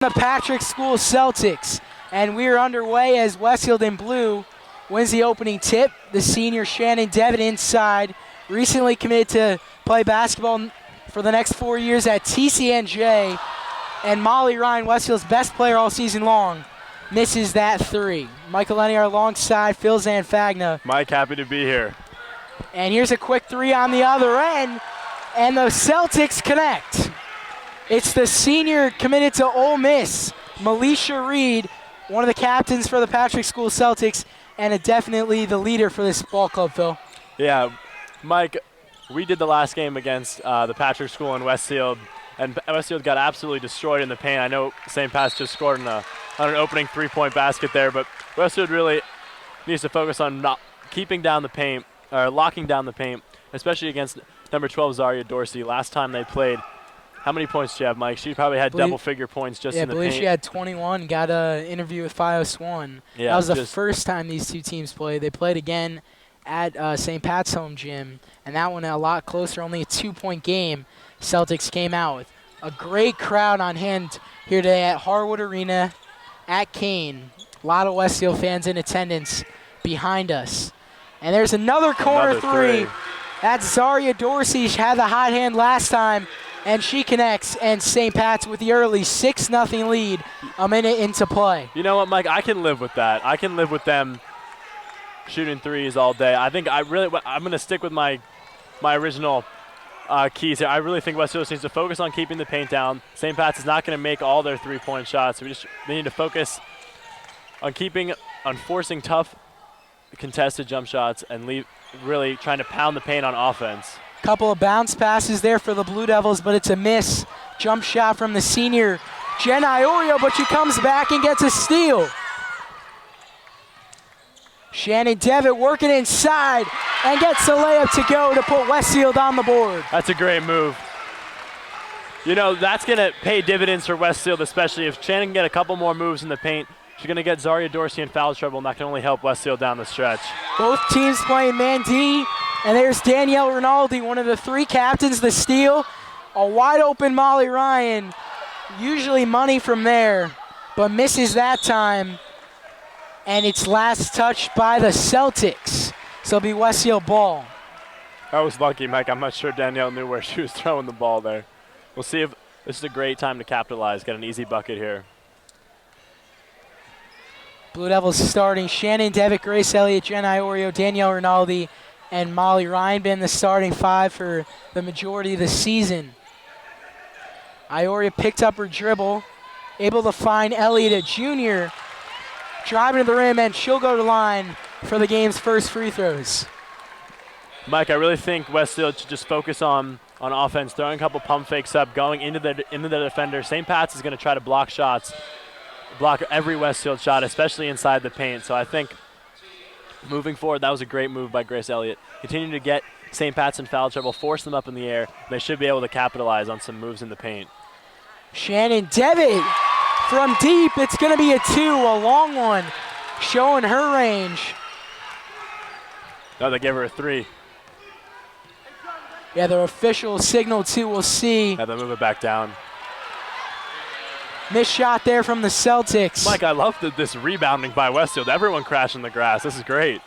The Patrick School Celtics, and we are underway as Westfield in blue wins the opening tip. The senior Shannon Devitt inside, recently committed to play basketball for the next 4 years at TCNJ, and Molly Ryan, Westfield's best player all season long, misses that three. Michael Lenniar alongside Phil Zanfagna. Mike, happy to be here. And here's a quick three on the other end, and the Celtics connect. It's the senior committed to Ole Miss, Melisha Reed, one of the captains for the Patrick School Celtics, and definitely the leader for this ball club, Phil. Yeah, Mike, we did the last game against the Patrick School in Westfield, and Westfield got absolutely destroyed in the paint. I know St. Pat's just scored on an opening three-point basket there, but Westfield really needs to focus on not keeping down the paint, or locking down the paint, especially against number 12 Zaria Dorsey. Last time they played, how many points did you have, Mike? She probably had double-figure points just in the paint. Yeah, I believe she had 21, got an interview with Fio Swan. Yeah, that was the first time these two teams played. They played again at St. Pat's home gym, and that one a lot closer, only a 2-point game. Celtics came out with a great crowd on hand here today at Harwood Arena at Kane. A lot of Westfield fans in attendance behind us. And there's another corner three. That's Zaria Dorsey. She had the hot hand last time, and she connects, and St. Pat's with the early 6-0 lead a minute into play. You know what, Mike? I can live with that. I can live with them shooting threes all day. I think I'm going to stick with my original keys here. I really think Westfield needs to focus on keeping the paint down. St. Pat's is not going to make all their three-point shots. They need to focus on forcing tough contested jump shots and really trying to pound the paint on offense. Couple of bounce passes there for the Blue Devils, but it's a miss. Jump shot from the senior Jen Iorio, but she comes back and gets a steal. Shannon Devitt working inside and gets the layup to go to put Westfield on the board. That's a great move. You know, that's going to pay dividends for Westfield, especially if Shannon can get a couple more moves in the paint. She's going to get Zaria Dorsey in foul trouble, and that can only help Westfield down the stretch. Both teams playing man-D, and there's Danielle Rinaldi, one of the three captains, the steal. A wide-open Molly Ryan, usually money from there, but misses that time. And it's last touched by the Celtics. So it'll be Westfield ball. That was lucky, Mike. I'm not sure Danielle knew where she was throwing the ball there. We'll see if this is a great time to capitalize, get an easy bucket here. Blue Devils starting Shannon Devitt, Grace Elliott, Jen Iorio, Danielle Rinaldi, and Molly Ryan been the starting five for the majority of the season. Iorio picked up her dribble, able to find Elliott, a junior, driving to the rim, and she'll go to the line for the game's first free throws. Mike, I really think Westfield should just focus on offense, throwing a couple pump fakes up, going into the defender. St. Pat's is going to try to block shots, block every Westfield shot, especially inside the paint. So I think moving forward, that was a great move by Grace Elliott. Continue to get St. Pat's in foul trouble, force them up in the air. They should be able to capitalize on some moves in the paint. Shannon Devitt from deep. It's going to be a two, a long one, showing her range. No, they gave her a three. Yeah, their official signal two, we'll see. Yeah, they move it back down. Missed shot there from the Celtics. Mike, I love this rebounding by Westfield. Everyone crashing the grass. This is great.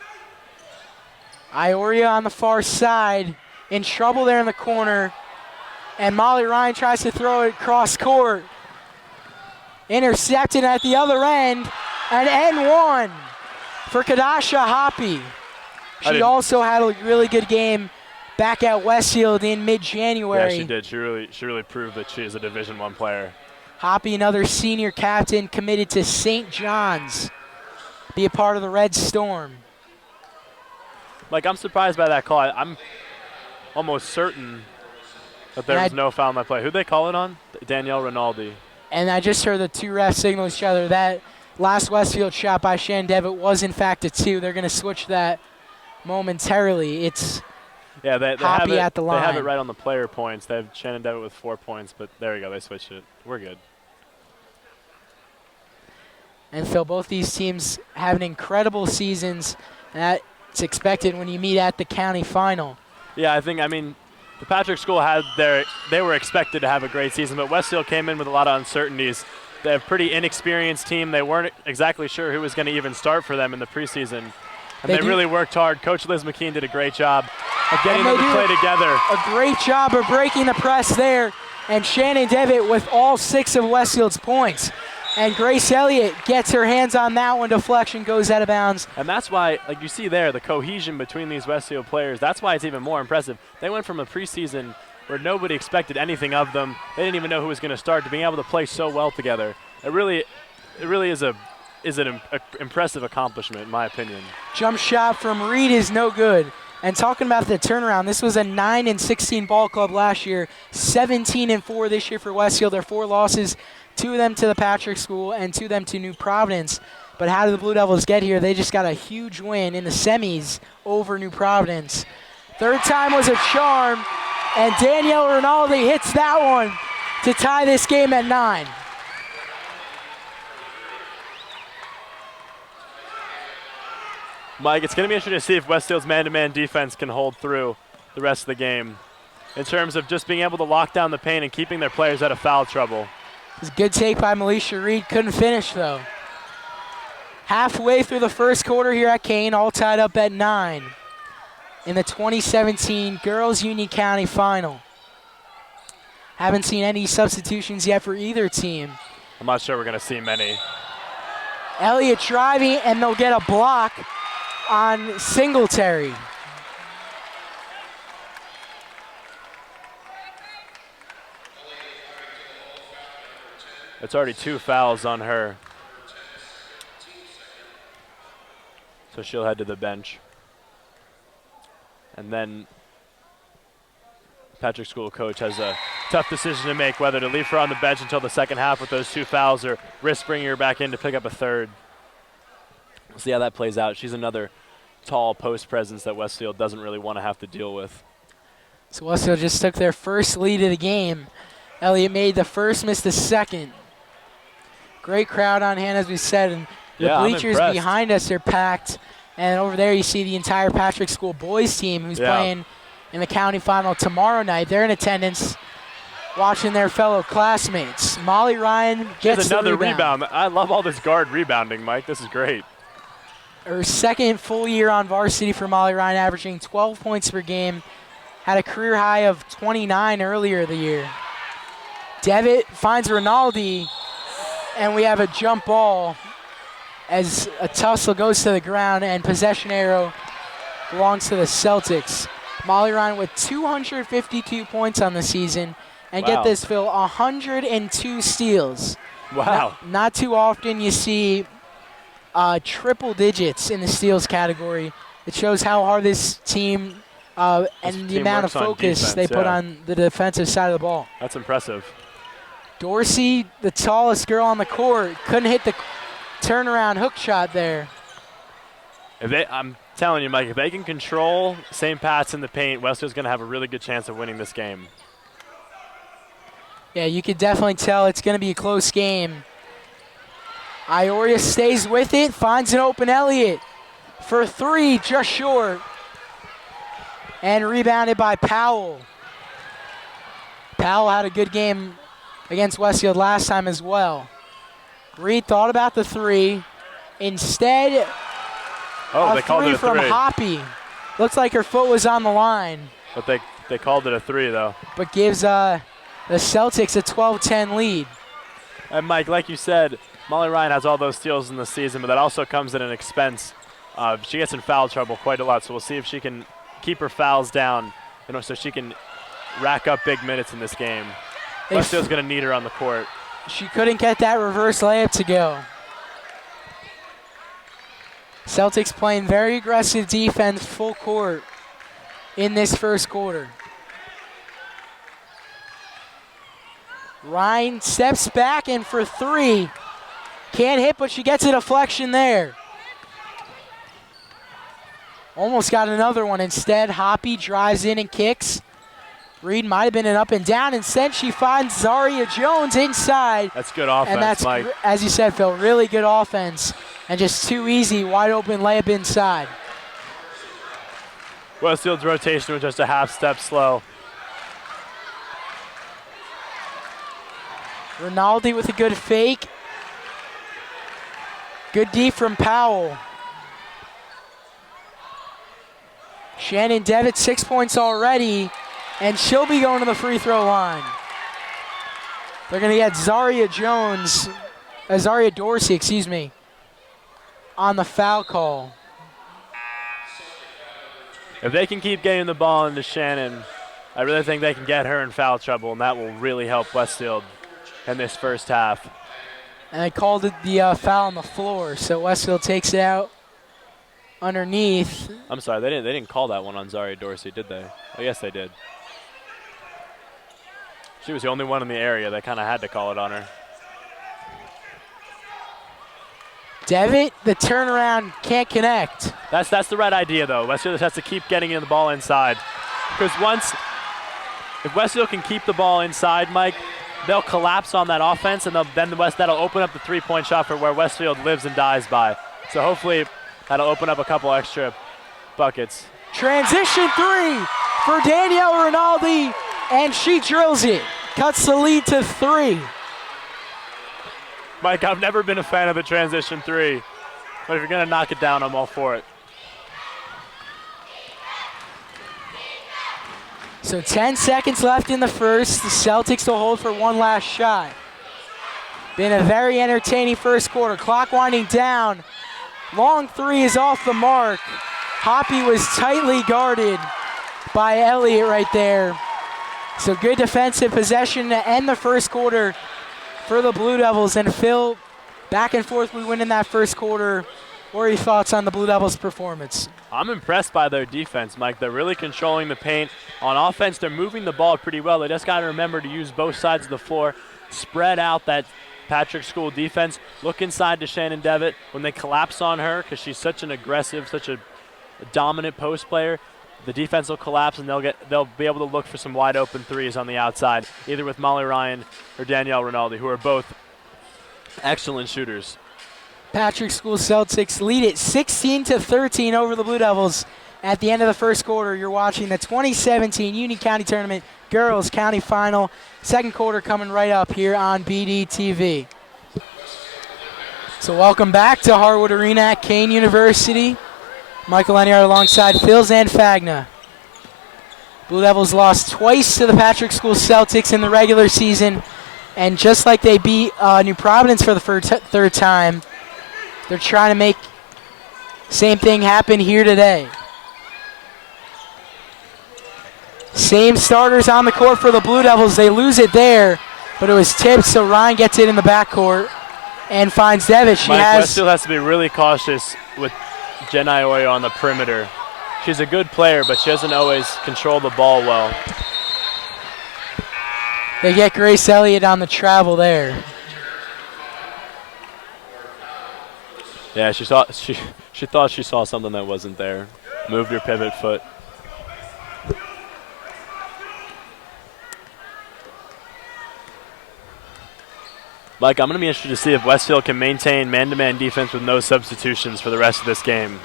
Ioria on the far side, in trouble there in the corner. And Molly Ryan tries to throw it cross court. Intercepted at the other end. An N1 for Kadasha Hoppy. She also had a really good game back at Westfield in mid-January. Yeah, she did. She really proved that she is a Division I player. Hoppy, another senior captain, committed to St. John's. Be a part of the Red Storm. Like, I'm surprised by that call. I'm almost certain that there was no foul on that play. Who'd they call it on? Danielle Rinaldi. And I just heard the two refs signal each other. That last Westfield shot by Shannon Devitt was, in fact, a two. They're going to switch that momentarily. It's they Hoppy at the line. They have it right on the player points. They have Shannon Devitt with 4 points, but there we go. They switched it. We're good. And Phil, both these teams having incredible seasons. That's expected when you meet at the county final. Yeah, I mean, the Patrick School they were expected to have a great season, but Westfield came in with a lot of uncertainties They're a pretty inexperienced team. They weren't exactly sure who was going to even start for them in the preseason. And they really worked hard. Coach Liz McKean did a great job of getting them to play together. A great job of breaking the press there. And Shannon Devitt with all 6 of Westfield's points. And Grace Elliott gets her hands on that one. Deflection goes out of bounds. And that's why, like you see there, the cohesion between these Westfield players, that's why it's even more impressive. They went from a preseason where nobody expected anything of them. They didn't even know who was going to start, to being able to play so well together. It really is an impressive accomplishment, in my opinion. Jump shot from Reed is no good. And talking about the turnaround, this was a 9-16 ball club last year, 17-4 this year for Westfield. Their 4 losses, 2 of them to the Patrick School and 2 of them to New Providence. But how did the Blue Devils get here? They just got a huge win in the semis over New Providence. Third time was a charm, and Danielle Rinaldi hits that one to tie this game at 9. Mike, it's going to be interesting to see if Westfield's man-to-man defense can hold through the rest of the game in terms of just being able to lock down the paint and keeping their players out of foul trouble. It's a good take by Melisha Reed. Couldn't finish, though. Halfway through the first quarter here at Kane, all tied up at 9 in the 2017 Girls Union County Final. Haven't seen any substitutions yet for either team. I'm not sure we're going to see many. Elliott driving, and they'll get a block on Singletary. It's already 2 fouls on her. So she'll head to the bench. And then Patrick School coach has a tough decision to make, whether to leave her on the bench until the second half with those 2 fouls or risk bringing her back in to pick up a third. We'll see how that plays out. She's another tall post presence that Westfield doesn't really want to have to deal with. So Westfield just took their first lead of the game. Elliott made the first, missed the second. Great crowd on hand, as we said, and the bleachers behind us are packed. And over there you see the entire Patrick School boys team who's playing in the county final tomorrow night. They're in attendance watching their fellow classmates. Molly Ryan gets another the rebound. I love all this guard rebounding, Mike. This is great. Her second full year on varsity for Molly Ryan, averaging 12 points per game. Had a career high of 29 earlier the year. Devitt finds Rinaldi, and we have a jump ball as a tussle goes to the ground, and possession arrow belongs to the Celtics. Molly Ryan with 252 points on the season, and get this, Phil, 102 steals. Wow. Not too often you see triple digits in the steals category. It shows how hard this team and the amount of focus they put on the defensive side of the ball. That's impressive. Dorsey, the tallest girl on the court, couldn't hit the turnaround hook shot there. I'm telling you, Mike, if they can control St. Pat's in the paint, Westfield's going to have a really good chance of winning this game. Yeah, you could definitely tell it's going to be a close game. Ioria stays with it, finds an open Elliott for 3, just short. And rebounded by Powell. Powell had a good game against Westfield last time as well. Reed thought about the 3. Instead, they called it a 3 from Hoppy. Looks like her foot was on the line. But they called it a 3, though. But gives the Celtics a 12-10 lead. And, Mike, like you said, Molly Ryan has all those steals in the season, but that also comes at an expense. She gets in foul trouble quite a lot, so we'll see if she can keep her fouls down, so she can rack up big minutes in this game. Westfield's going to need her on the court. She couldn't get that reverse layup to go. Celtics playing very aggressive defense, full court in this first quarter. Ryan steps back and for 3. Can't hit, but she gets a deflection there. Almost got another one. Instead, Hoppy drives in and kicks. Reed might have been an up and down. Instead, she finds Zaria Jones inside. That's good offense, and that's, Mike. as you said, Phil, really good offense. And just too easy, wide open layup inside. Westfield's rotation was just a half step slow. Rinaldi with a good fake. Good D from Powell. Shannon Devitt, 6 points already, and she'll be going to the free throw line. They're going to get Zaria Dorsey, on the foul call. If they can keep getting the ball into Shannon, I really think they can get her in foul trouble, and that will really help Westfield in this first half. And they called it the foul on the floor, so Westfield takes it out underneath. I'm sorry, they didn't call that one on Zaria Dorsey, did they? Oh, yes, they did. She was the only one in the area that kind of had to call it on her. Devitt, the turnaround, can't connect. That's the right idea, though. Westfield has to keep getting the ball inside. Because if Westfield can keep the ball inside, Mike, they'll collapse on that offense, and that'll open up the three-point shot for where Westfield lives and dies by. So hopefully that'll open up a couple extra buckets. Transition three for Danielle Rinaldi, and she drills it. Cuts the lead to 3. Mike, I've never been a fan of the transition three, but if you're going to knock it down, I'm all for it. So 10 seconds left in the first. The Celtics will hold for one last shot. Been a very entertaining first quarter. Clock winding down. Long three is off the mark. Hoppy was tightly guarded by Elliott right there. So good defensive possession to end the first quarter for the Blue Devils. And Phil, back and forth we win in that first quarter. What are your thoughts on the Blue Devils' performance? I'm impressed by their defense, Mike. They're really controlling the paint. On offense, they're moving the ball pretty well. They just got to remember to use both sides of the floor, spread out that Patrick School defense, look inside to Shannon Devitt when they collapse on her because she's such an aggressive, such a dominant post player. The defense will collapse and they'll be able to look for some wide open threes on the outside, either with Molly Ryan or Danielle Rinaldi, who are both excellent shooters. Patrick School Celtics lead it 16-13 over the Blue Devils at the end of the first quarter. You're watching the 2017 Union County Tournament Girls County Final. Second quarter coming right up here on BDTV. So welcome back to Harwood Arena at Kane University. Michael Leniart alongside Phil Zanfagna. Blue Devils lost twice to the Patrick School Celtics in the regular season. And just like they beat New Providence for the third time, they're trying to make same thing happen here today. Same starters on the court for the Blue Devils. They lose it there, but it was tipped, so Ryan gets it in the backcourt and finds Devitt. Westfield has to be really cautious with Jen Iorio on the perimeter. She's a good player, but she doesn't always control the ball well. They get Grace Elliott on the travel there. Yeah, she thought she saw something that wasn't there. Moved her pivot foot. Mike, I'm going to be interested to see if Westfield can maintain man-to-man defense with no substitutions for the rest of this game.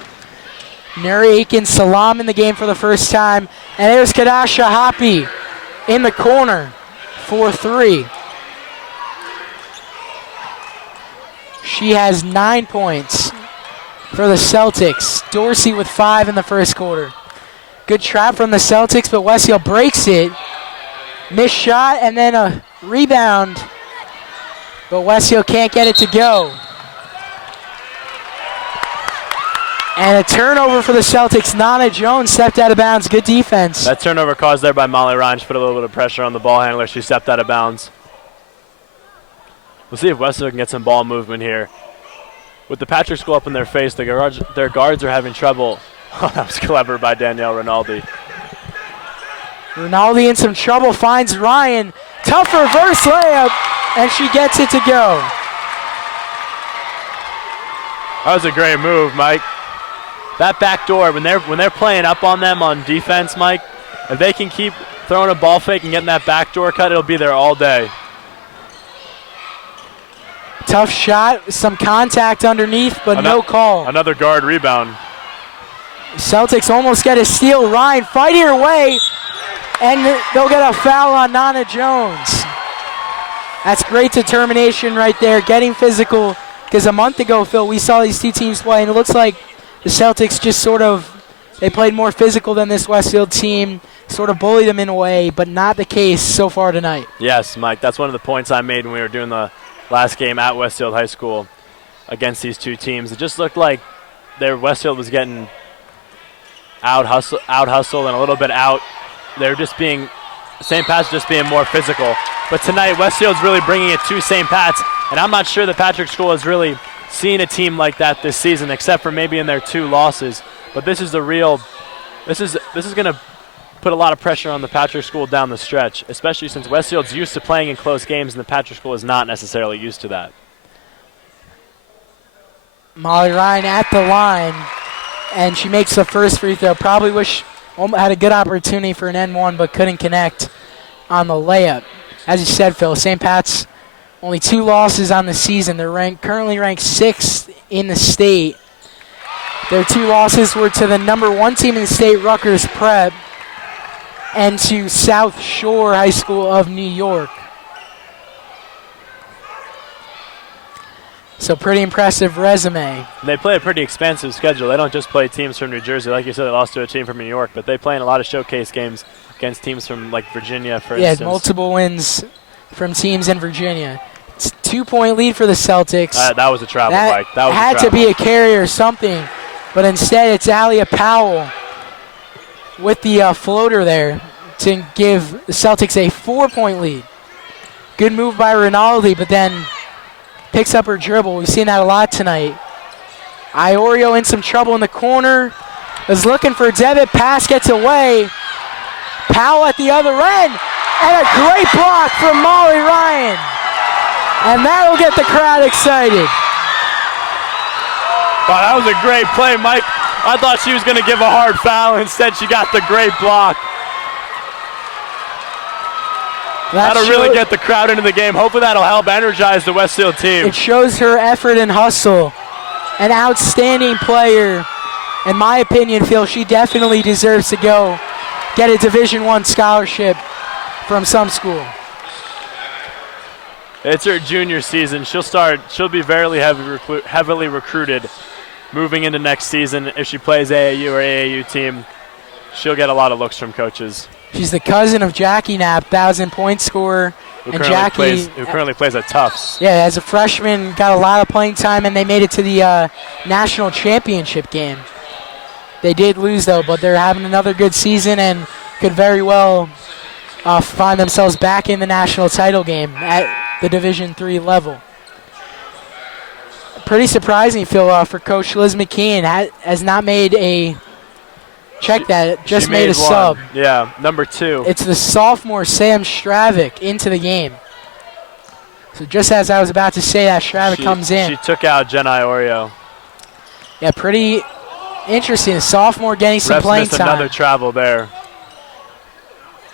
Nuri Aiken-Salam in the game for the first time. And there's Kadasha Hoppy in the corner for 3. She has 9 points for the Celtics. Dorsey with 5 in the first quarter. Good trap from the Celtics, but Westfield breaks it. Missed shot and then a rebound. But Westfield can't get it to go. And a turnover for the Celtics. Nana Jones stepped out of bounds. Good defense. That turnover caused there by Molly Ryan. She put a little bit of pressure on the ball handler. She stepped out of bounds. We'll see if Westfield can get some ball movement here. With the Patrick School up in their face, their guards are having trouble. Oh, that was clever by Danielle Rinaldi. Rinaldi in some trouble, finds Ryan. Tough reverse layup, and she gets it to go. That was a great move, Mike. That back door, when they're playing up on them on defense, Mike, if they can keep throwing a ball fake and getting that back door cut, it'll be there all day. Tough shot, some contact underneath, but no call. Another guard rebound. Celtics almost get a steal. Ryan fighting her way, and they'll get a foul on Nana Jones. That's great determination right there, getting physical Because a month ago, Phil, we saw these two teams play, and it looks like the Celtics just they played more physical than this Westfield team, sort of bullied them in a way, but not the case so far tonight. Yes, Mike, that's one of the points I made when we were doing the last game at Westfield High School against these two teams. It just looked like Westfield was getting out hustled and a little bit out. They're just being, St. Pat's just being more physical. But tonight, Westfield's really bringing it to St. Pat's, and I'm not sure that Patrick School has really seen a team like that this season, except for maybe in their 2 losses. But this is this is going to put a lot of pressure on the Patrick School down the stretch, especially since Westfield's used to playing in close games and the Patrick School is not necessarily used to that. Molly Ryan at the line, and she makes the first free throw. Probably had a good opportunity for an N1, but couldn't connect on the layup. As you said, Phil, St. Pat's only 2 losses on the season. They're currently ranked 6th in the state. Their 2 losses were to the number 1 team in the state, Rutgers Prep, and to South Shore High School of New York. So pretty impressive resume. They play a pretty expansive schedule. They don't just play teams from New Jersey. Like you said, they lost to a team from New York, but they play in a lot of showcase games against teams from like Virginia, for instance. Yeah, multiple wins from teams in Virginia. It's a 2-point lead for the Celtics. That was a travel, Mike. That had to be a carry or something, but instead it's Alia Powell with the floater there to give the Celtics a 4-point lead. Good move by Rinaldi, but then picks up her dribble. We've seen that a lot tonight. Iorio in some trouble in the corner. Is looking for Devitt. Pass gets away. Powell at the other end. And a great block from Molly Ryan. And that'll get the crowd excited. Wow, that was a great play, Mike. I thought she was going to give a hard foul. Instead, she got the great block. That'll really get the crowd into the game. Hopefully that'll help energize the Westfield team. It shows her effort and hustle. An outstanding player. In my opinion, Phil, she definitely deserves to go get a Division I scholarship from some school. It's her junior season. She'll be very heavily recruited moving into next season. If she plays AAU or AAU team, she'll get a lot of looks from coaches. She's the cousin of Jackie Knapp, 1,000-point scorer. Who currently plays at Tufts. Yeah, as a freshman, got a lot of playing time, and they made it to the national championship game. They did lose, though, but they're having another good season and could very well find themselves back in the national title game at the Division III level. Pretty surprising, Phil, for Coach Liz McKeon. Has not made a check that. Just made a sub. Yeah, number 2. It's the sophomore Sam Stravic into the game. So just as I was about to say that, Stravic comes in. She took out Jen Iorio. Yeah, pretty interesting. A sophomore getting some playing time. Another travel there.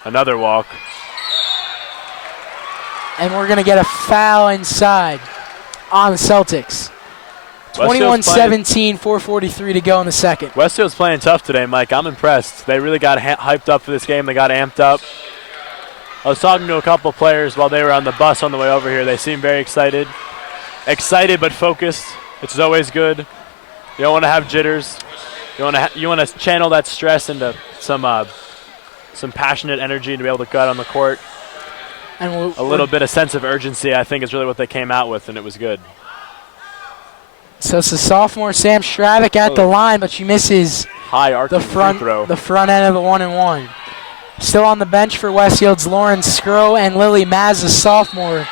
Another walk. And we're going to get a foul inside on the Celtics. 21-17, 4:43 to go in the second. Westfield's playing tough today, Mike. I'm impressed. They really got hyped up for this game. They got amped up. I was talking to a couple players while they were on the bus on the way over here. They seemed very excited. Excited but focused, which is always good. You don't want to have jitters. You want to channel that stress into some passionate energy to be able to go out on the court. And a little bit of sense of urgency, I think, is really what they came out with, and it was good. So it's the sophomore Sam Stravic at the line, but she misses the front throw. The front end of the 1-and-1. Still on the bench for Westfield's Lauren Skro and Lily Maz, the sophomore.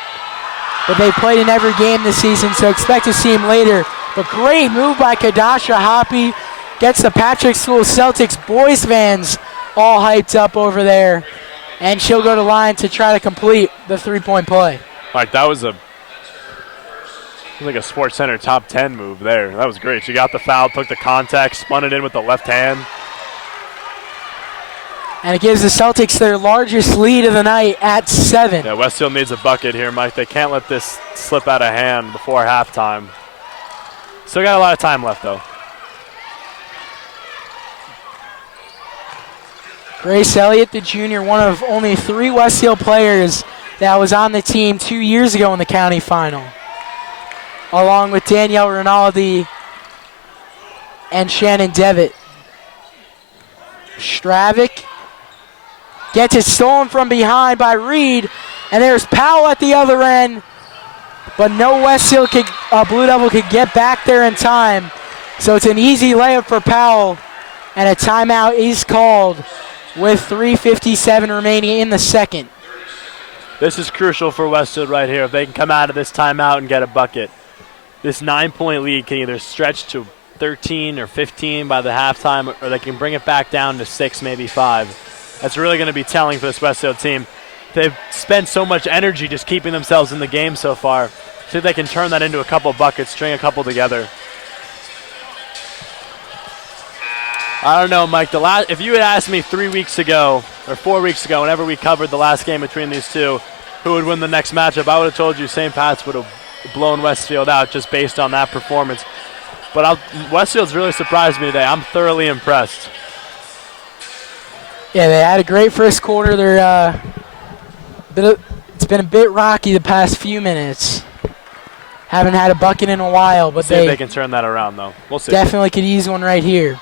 But they played in every game this season, so expect to see him later. But great move by Kadasha Hoppy. Gets the Patrick School Celtics boys fans all hyped up over there. And she'll go to line to try to complete the 3-point play. All right, that was like a Sports Center top 10 move there. That was great. She got the foul, took the contact, spun it in with the left hand. And it gives the Celtics their largest lead of the night at 7. Yeah, Westfield needs a bucket here, Mike. They can't let this slip out of hand before halftime. Still got a lot of time left, though. Grace Elliott, the junior, one of only 3 Westfield players that was on the team 2 years ago in the county final. along with Danielle Rinaldi and Shannon Devitt. Stravic gets it stolen from behind by Reed, and there's Powell at the other end, but no Westfield Blue Devil could get back there in time. So it's an easy layup for Powell, and a timeout is called with 3:57 remaining in the second. This is crucial for Westfield right here. If they can come out of this timeout and get a bucket, this 9-point lead can either stretch to 13 or 15 by the halftime, or they can bring it back down to 6, maybe 5. That's really going to be telling for this Westfield team. They've spent so much energy just keeping themselves in the game so far. See if they can turn that into a couple buckets, string a couple together. I don't know, Mike. If you had asked me 3 weeks ago or 4 weeks ago, whenever we covered the last game between these two, who would win the next matchup, I would have told you St. Pat's would have blown Westfield out just based on that performance. But Westfield's really surprised me today. I'm thoroughly impressed. Yeah, they had a great first quarter. It's been a bit rocky the past few minutes. Haven't had a bucket in a while, but see if they can turn that around, though. We'll see. Definitely could use one right here.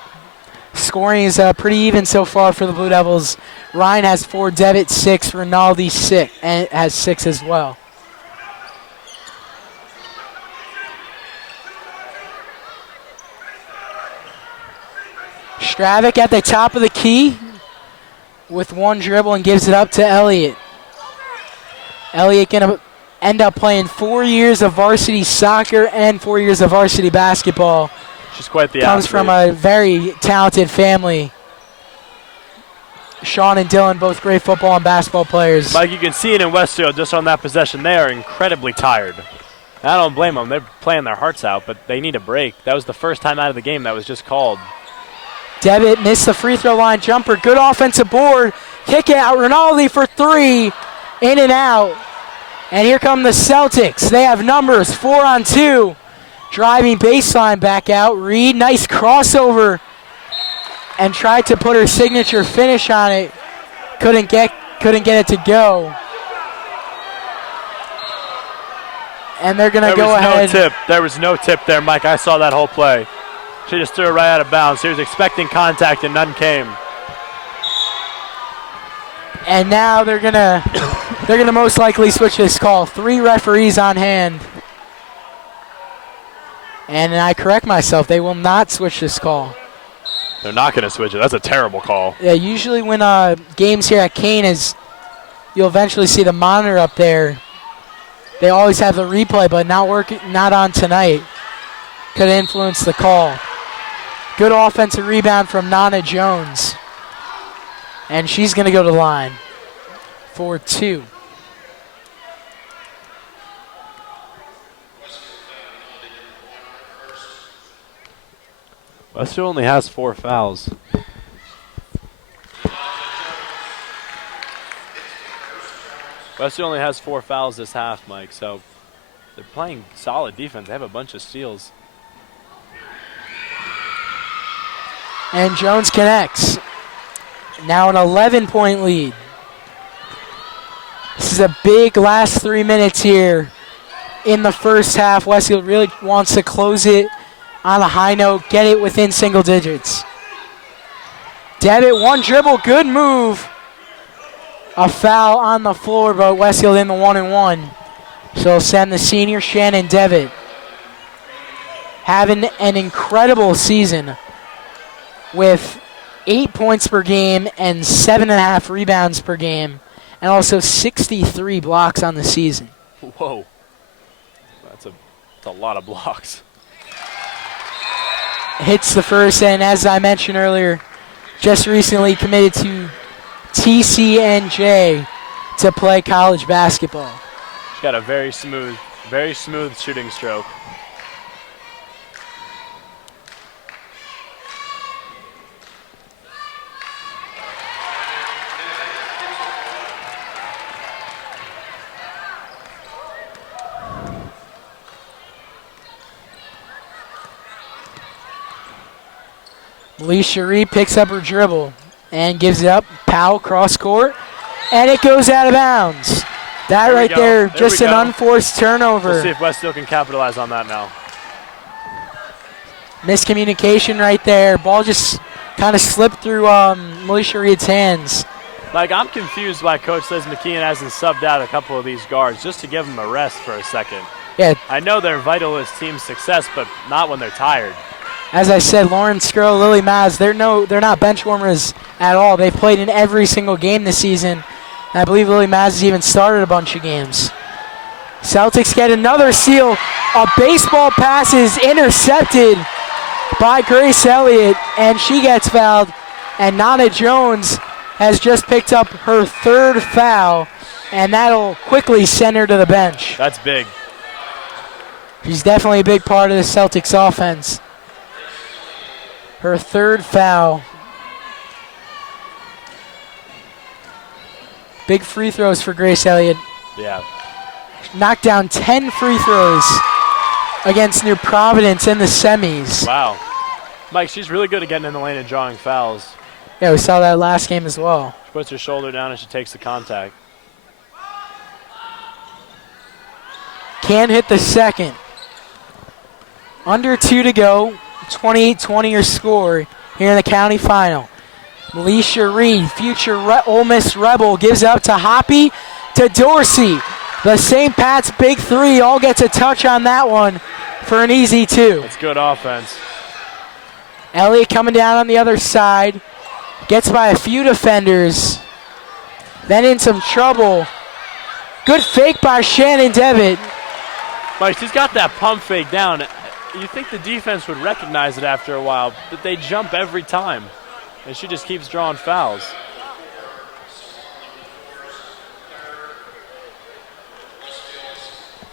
Scoring is pretty even so far for the Blue Devils. Ryan has 4, Devitt 6, Rinaldi 6, and has 6 as well. Stravic at the top of the key with one dribble and gives it up to Elliott. Elliott going to end up playing 4 years of varsity soccer and 4 years of varsity basketball. She's quite the Comes athlete. from a very talented family. Sean and Dylan, both great football and basketball players. Mike, you can see it in Westfield just on that possession. They are incredibly tired. I don't blame them. They're playing their hearts out, but they need a break. That was the first time out of the game that was just called. Devitt missed the free throw line jumper. Good offensive board. Kick out. Rinaldi for 3. In and out. And here come the Celtics. They have numbers. 4 on 2. Driving baseline back out. Reed, nice crossover. And tried to put her signature finish on it. Couldn't get it to go. And they're going to go ahead. No tip. There was no tip there, Mike. I saw that whole play. She just threw it right out of bounds. She was expecting contact and none came. And now they're gonna most likely switch this call. 3 referees on hand. And I correct myself, they will not switch this call. They're not going to switch it. That's a terrible call. Yeah, usually when games here at Kane you'll eventually see the monitor up there. They always have the replay, but not on tonight. Could influence the call. Good offensive rebound from Nana Jones. And she's going to go to the line for 2. Westfield only has 4 fouls. Westfield only has 4 fouls this half, Mike, so they're playing solid defense. They have a bunch of steals. And Jones connects. Now an 11-point lead. This is a big last 3 minutes here in the first half. Westfield really wants to close it on a high note, get it within single digits. Devitt, one dribble, good move. A foul on the floor, but Westfield in the 1-and-1. So they'll send the senior Shannon Devitt. Having an incredible season with 8 points per game and 7.5 rebounds per game, and also 63 blocks on the season. Whoa. That's a lot of blocks. Hits the first, and as I mentioned earlier, just recently committed to TCNJ to play college basketball. She's got a very smooth shooting stroke. Lee Cherie picks up her dribble and gives it up. Powell cross court, and it goes out of bounds. That There we right go. there, There just we an go. unforced turnover. We'll see if Westfield can capitalize on that now. Miscommunication right there. Ball just kind of slipped through Militia Reed's hands. Like, I'm confused why Coach says McKeon hasn't subbed out a couple of these guards just to give them a rest for a second. Yeah, I know they're vital to his team's success, but not when they're tired. as I said, Lauren Skrull, Lily Maz, they're not bench warmers at all. They've played in every single game this season. And I believe Lily Maz has even started a bunch of games. Celtics get another steal. A baseball pass is intercepted by Grace Elliott, and she gets fouled. And Nana Jones has just picked up her third foul, and that'll quickly send her to the bench. That's big. She's definitely a big part of the Celtics offense. Her third foul. Big free throws for Grace Elliott. Yeah. Knocked down 10 free throws against New Providence in the semis. Wow. Mike, she's really good at getting in the lane and drawing fouls. Yeah, we saw that last game as well. She puts her shoulder down and she takes the contact. Can hit the second. Under 2 to go. 28-20 your score here in the county final. Militia Reed, future Ole Miss Rebel, gives up to Hoppy, to Dorsey. The St. Pat's big three all gets a touch on that one for an easy 2. It's good offense. Elliott coming down on the other side. Gets by a few defenders. Then in some trouble. Good fake by Shannon Devitt. Mike, she's got that pump fake down. You think the defense would recognize it after a while, but they jump every time. And she just keeps drawing fouls.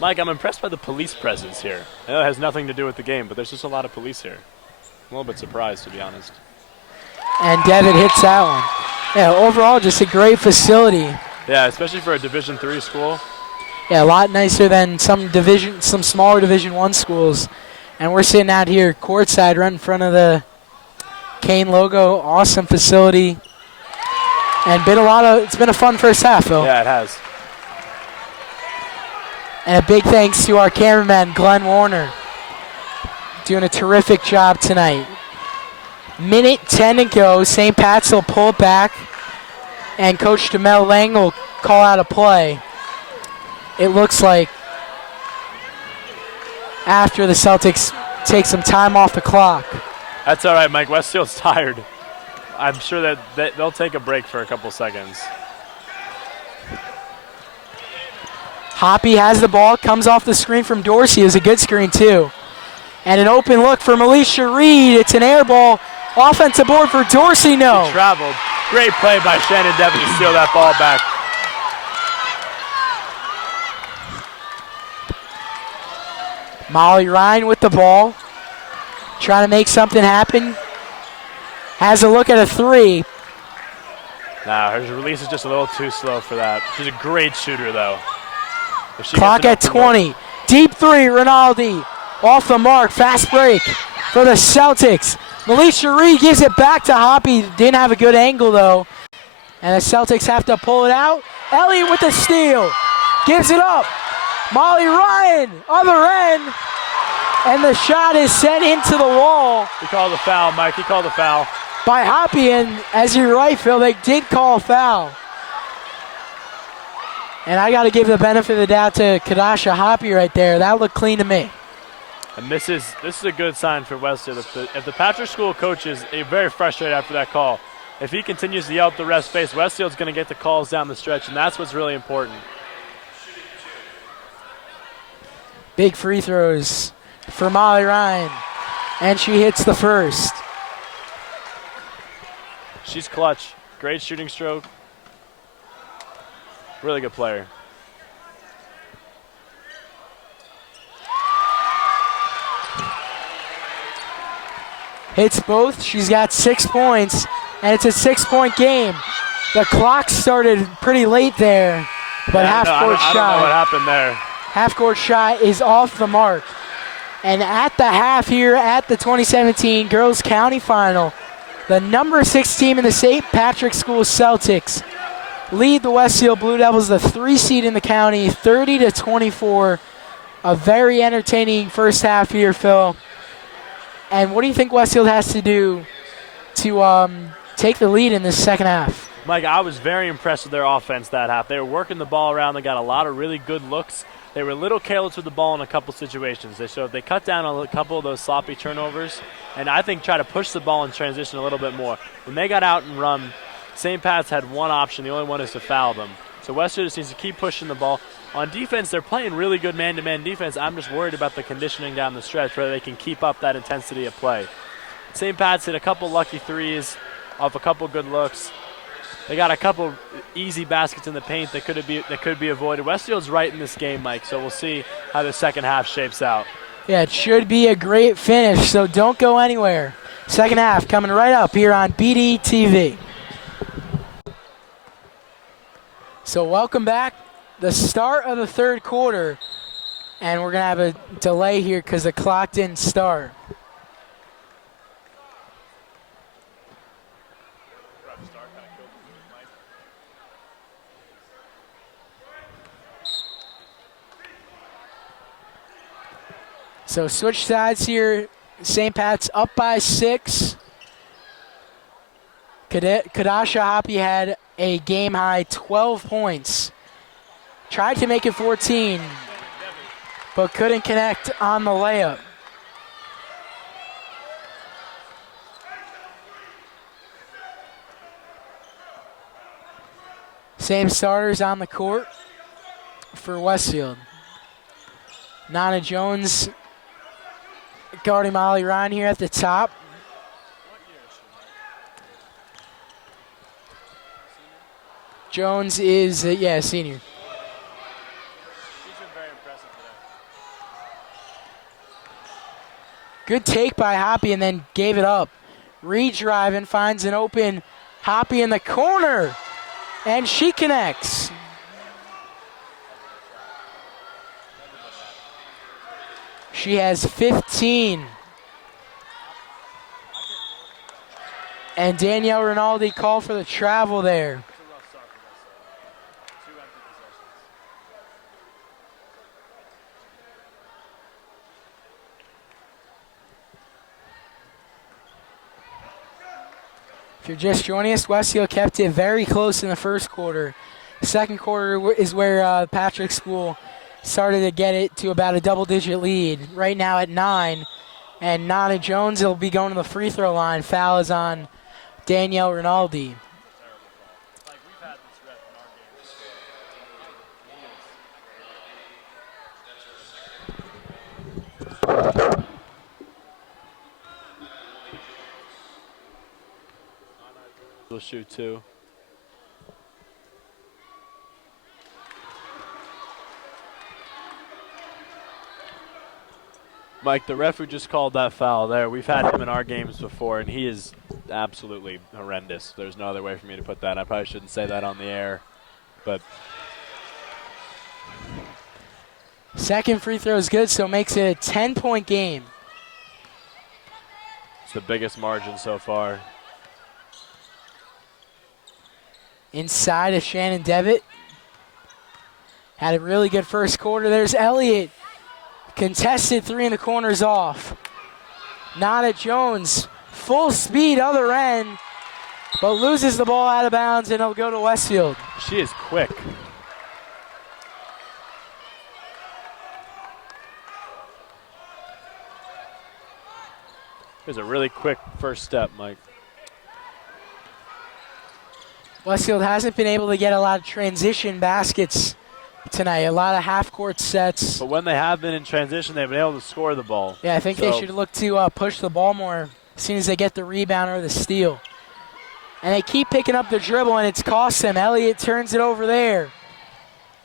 Mike, I'm impressed by the police presence here. I know it has nothing to do with the game, but there's just a lot of police here. I'm a little bit surprised, to be honest. And Devitt hits that one. Yeah, overall just a great facility. Yeah, especially for a Division III school. Yeah, a lot nicer than some smaller Division I schools. And we're sitting out here courtside right in front of the Kane logo. Awesome facility. And it's been a fun first half, Phil. Yeah, it has. And a big thanks to our cameraman, Glenn Warner. Doing a terrific job tonight. Minute 10 to go. St. Pat's will pull it back. And Coach DeMel Lang will call out a play. It looks like after the Celtics take some time off the clock. That's all right, Mike. Westfield's tired. I'm sure that they'll take a break for a couple seconds. Hoppy has the ball, comes off the screen from Dorsey. It was a good screen, too. And an open look for Militia Reed. It's an air ball. Offensive board for Dorsey, no. He traveled. Great play by Shannon Devitt to steal that ball back. Molly Ryan with the ball. Trying to make something happen. Has a look at a three. Nah, her release is just a little too slow for that. She's a great shooter, though. Clock at 20. Deep three, Rinaldi. Off the mark, fast break for the Celtics. Militia Reed gives it back to Hoppy. Didn't have a good angle, though. And the Celtics have to pull it out. Elliott with the steal. Gives it up. Molly Ryan, other end. And the shot is sent into the wall. He called a foul, Mike. He called a foul. By Hoppy, and as you're right, Phil, they did call a foul. And I got to give the benefit of the doubt to Kadasha Hoppy right there. That looked clean to me. And this is a good sign for Westfield. If the Patrick School coach is very frustrated after that call, if he continues to yell at the ref's face, Westfield's going to get the calls down the stretch, and that's what's really important. Big free throws for Molly Ryan, and she hits the first. She's clutch. Great shooting stroke. Really good player. Hits both. She's got 6 points, and it's a 6-point game. The clock started pretty late there, but half-court shot. I don't know what happened there. Half-court shot is off the mark. And at the half here at the 2017 Girls County Final, the number 6 team in the St. Patrick School Celtics lead the Westfield Blue Devils, the 3 seed in the county, 30-24. A very entertaining first half here, Phil. And what do you think Westfield has to do to take the lead in this second half? Mike, I was very impressed with their offense that half. They were working the ball around. They got a lot of really good looks. They were a little careless with the ball in a couple situations. So if they cut down on a couple of those sloppy turnovers, and I think try to push the ball in transition a little bit more. When they got out and run, St. Pat's had one option. The only one is to foul them. So Westfield just needs to keep pushing the ball. On defense, they're playing really good man-to-man defense. I'm just worried about the conditioning down the stretch, whether they can keep up that intensity of play. St. Pat's hit a couple lucky threes off a couple good looks. They got a couple easy baskets in the paint that could be avoided. Westfield's right in this game, Mike, so we'll see how the second half shapes out. Yeah, it should be a great finish, so don't go anywhere. Second half coming right up here on BDTV. So welcome back. The start of the third quarter, and we're going to have a delay here because the clock didn't start. So switch sides here. St. Pat's up by 6. Kadasha Hoppy had a game-high 12 points. Tried to make it 14, but couldn't connect on the layup. Same starters on the court for Westfield. Nana Jones guarding Molly Ryan here at the top. Jones is, senior. Good take by Hoppy and then gave it up. Redriving, finds an open Hoppy in the corner, and she connects. She has 15. And Danielle Rinaldi called for the travel there. If you're just joining us, Westfield kept it very close in the first quarter. Second quarter is where Patrick School started to get it to about a double-digit lead. Right now at 9. And Nana Jones will be going to the free throw line. Foul is on Danielle Rinaldi. We'll shoot 2. Mike, the ref who just called that foul there, we've had him in our games before, and he is absolutely horrendous. There's no other way for me to put that. I probably shouldn't say that on the air, but second free throw is good, so it makes it a 10-point game. It's the biggest margin so far. Inside of Shannon Devitt. Had a really good first quarter. There's Elliott. Contested 3 in the corners off. Nana Jones, full speed other end, but loses the ball out of bounds, and it'll go to Westfield. She is quick. It was a really quick first step, Mike. Westfield hasn't been able to get a lot of transition baskets tonight, a lot of half-court sets. But when they have been in transition, they've been able to score the ball. Yeah, I think they should look to push the ball more as soon as they get the rebound or the steal. And they keep picking up the dribble, and it's cost them. Elliott turns it over there.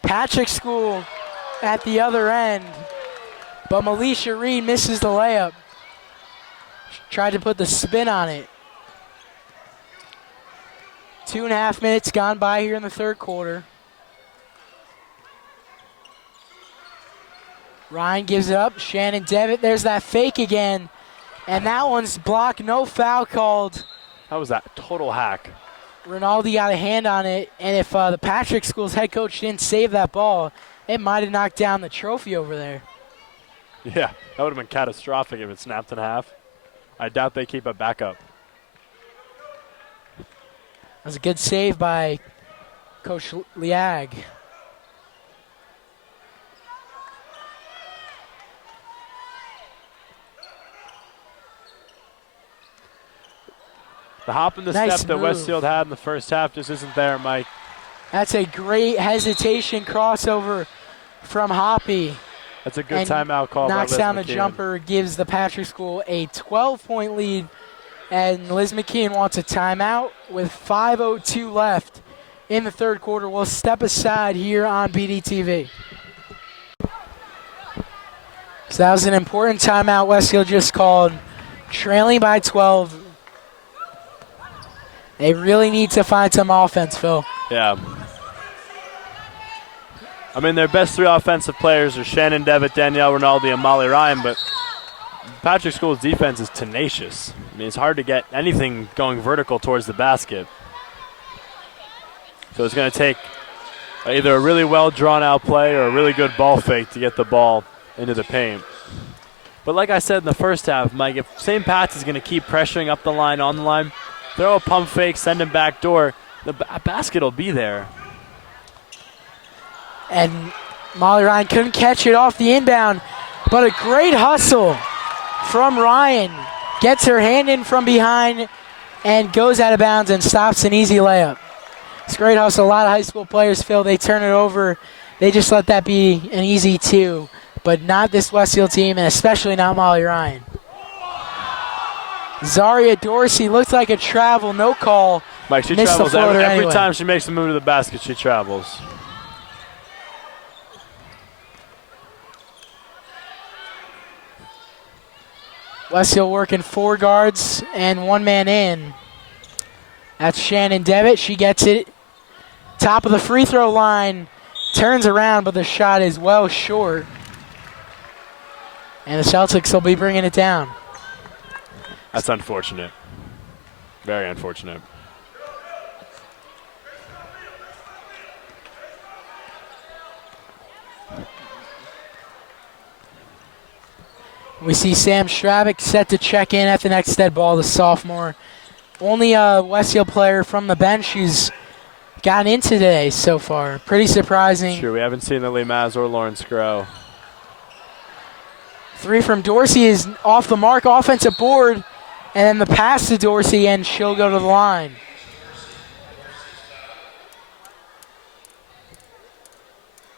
Patrick School at the other end. But Melisha Reed misses the layup. Tried to put the spin on it. 2.5 minutes gone by here in the third quarter. Ryan gives it up. Shannon Devitt, there's that fake again. And that one's blocked. No foul called. How was that? Total hack. Rinaldi got a hand on it, and if the Patrick School's head coach didn't save that ball, it might have knocked down the trophy over there. Yeah, that would have been catastrophic if it snapped in half. I doubt they keep it back up. That was a good save by Coach Liag. The hop and the Nice step that move. Westfield had in the first half just isn't there, Mike. That's a great hesitation crossover from Hoppy. That's a good And timeout call by Liz knocks down the McKeon. jumper, gives the Patrick School a 12-point lead, and Liz McKeon wants a timeout with 5:02 left in the third quarter. We'll step aside here on BDTV. So that was an important timeout Westfield just called, trailing by 12. They really need to find some offense, Phil. Yeah. I mean, their best three offensive players are Shannon Devitt, Danielle Rinaldi, and Molly Ryan, but Patrick School's defense is tenacious. I mean, it's hard to get anything going vertical towards the basket. So it's going to take either a really well drawn out play or a really good ball fake to get the ball into the paint. But like I said in the first half, Mike, if St. Pat's is going to keep pressuring up the line, on the line, throw a pump fake, send him back door, the basket will be there. And Molly Ryan couldn't catch it off the inbound, but a great hustle from Ryan. Gets her hand in from behind and goes out of bounds and stops an easy layup. It's a great hustle. A lot of high school players feel they turn it over. They just let that be an easy two, but not this Westfield team, and especially not Molly Ryan. Zaria Dorsey looks like a travel, no call. Mike, she Missed the travels floater every anyway. time she makes a move to the basket, she travels. Westfield working four guards and one man in. That's Shannon Devitt. She gets it. Top of the free throw line. Turns around, but the shot is well short. And the Celtics will be bringing it down. That's unfortunate. Very unfortunate. We see Sam Stravic set to check in at the next dead ball, the sophomore. Only a Westfield player from the bench who's gotten in today so far. Pretty surprising. Sure, we haven't seen Lily Maz or Lauren Scrow. Three from Dorsey is off the mark, offensive board, and then the pass to Dorsey, and she'll go to the line.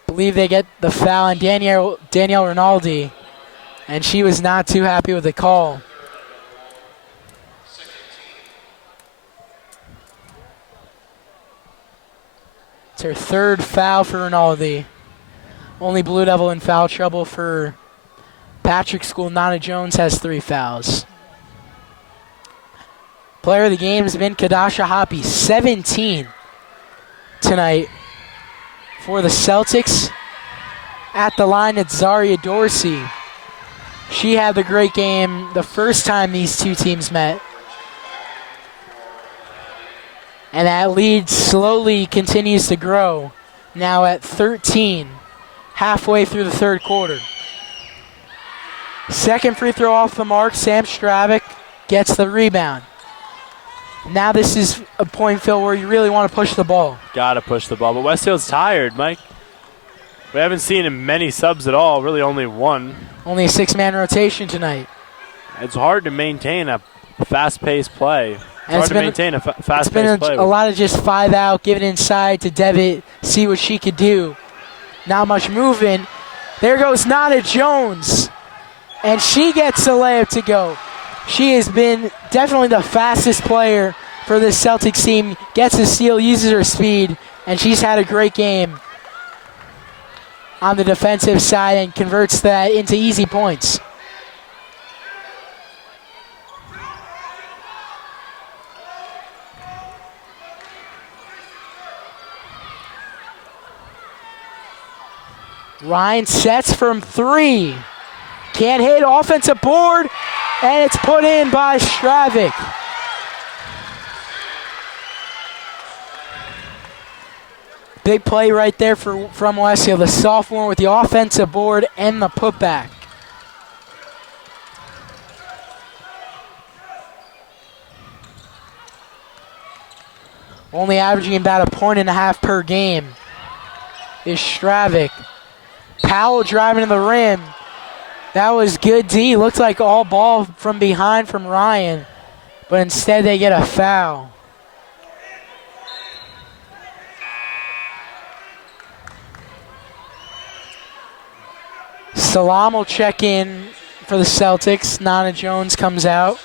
Believe they get the foul on Danielle Rinaldi, and she was not too happy with the call. It's her third foul for Rinaldi. Only Blue Devil in foul trouble for Patrick School. Nana Jones has 3 fouls. Player of the game has been Kadasha Hoppy, 17 tonight for the Celtics. At the line, it's Zaria Dorsey. She had the great game the first time these two teams met. And that lead slowly continues to grow, now at 13, halfway through the third quarter. Second free throw off the mark, Sam Stravic gets the rebound. Now this is a point, Phil, where you really want to push the ball. Got to push the ball, but Westfield's tired, Mike. We haven't seen him many subs at all, really only one. Only a 6-man rotation tonight. It's hard to maintain a fast-paced play. It's And hard to maintain a It's fast-paced been play. a lot of just 5 out, give it inside to Devitt, see what she could do. Not much movement. There goes Nana Jones, and she gets the layup to go. She has been definitely the fastest player for this Celtics team. Gets the steal, uses her speed, and she's had a great game on the defensive side and converts that into easy points. Ryan sets from 3. Can't hit, offensive board, and it's put in by Stravic. Big play right there from Westfield. The sophomore with the offensive board and the putback. Only averaging about 1.5 per game is Stravic. Powell driving to the rim. That was good D. Looked like all ball from behind from Ryan, but instead they get a foul. Salam will check in for the Celtics. Nana Jones comes out.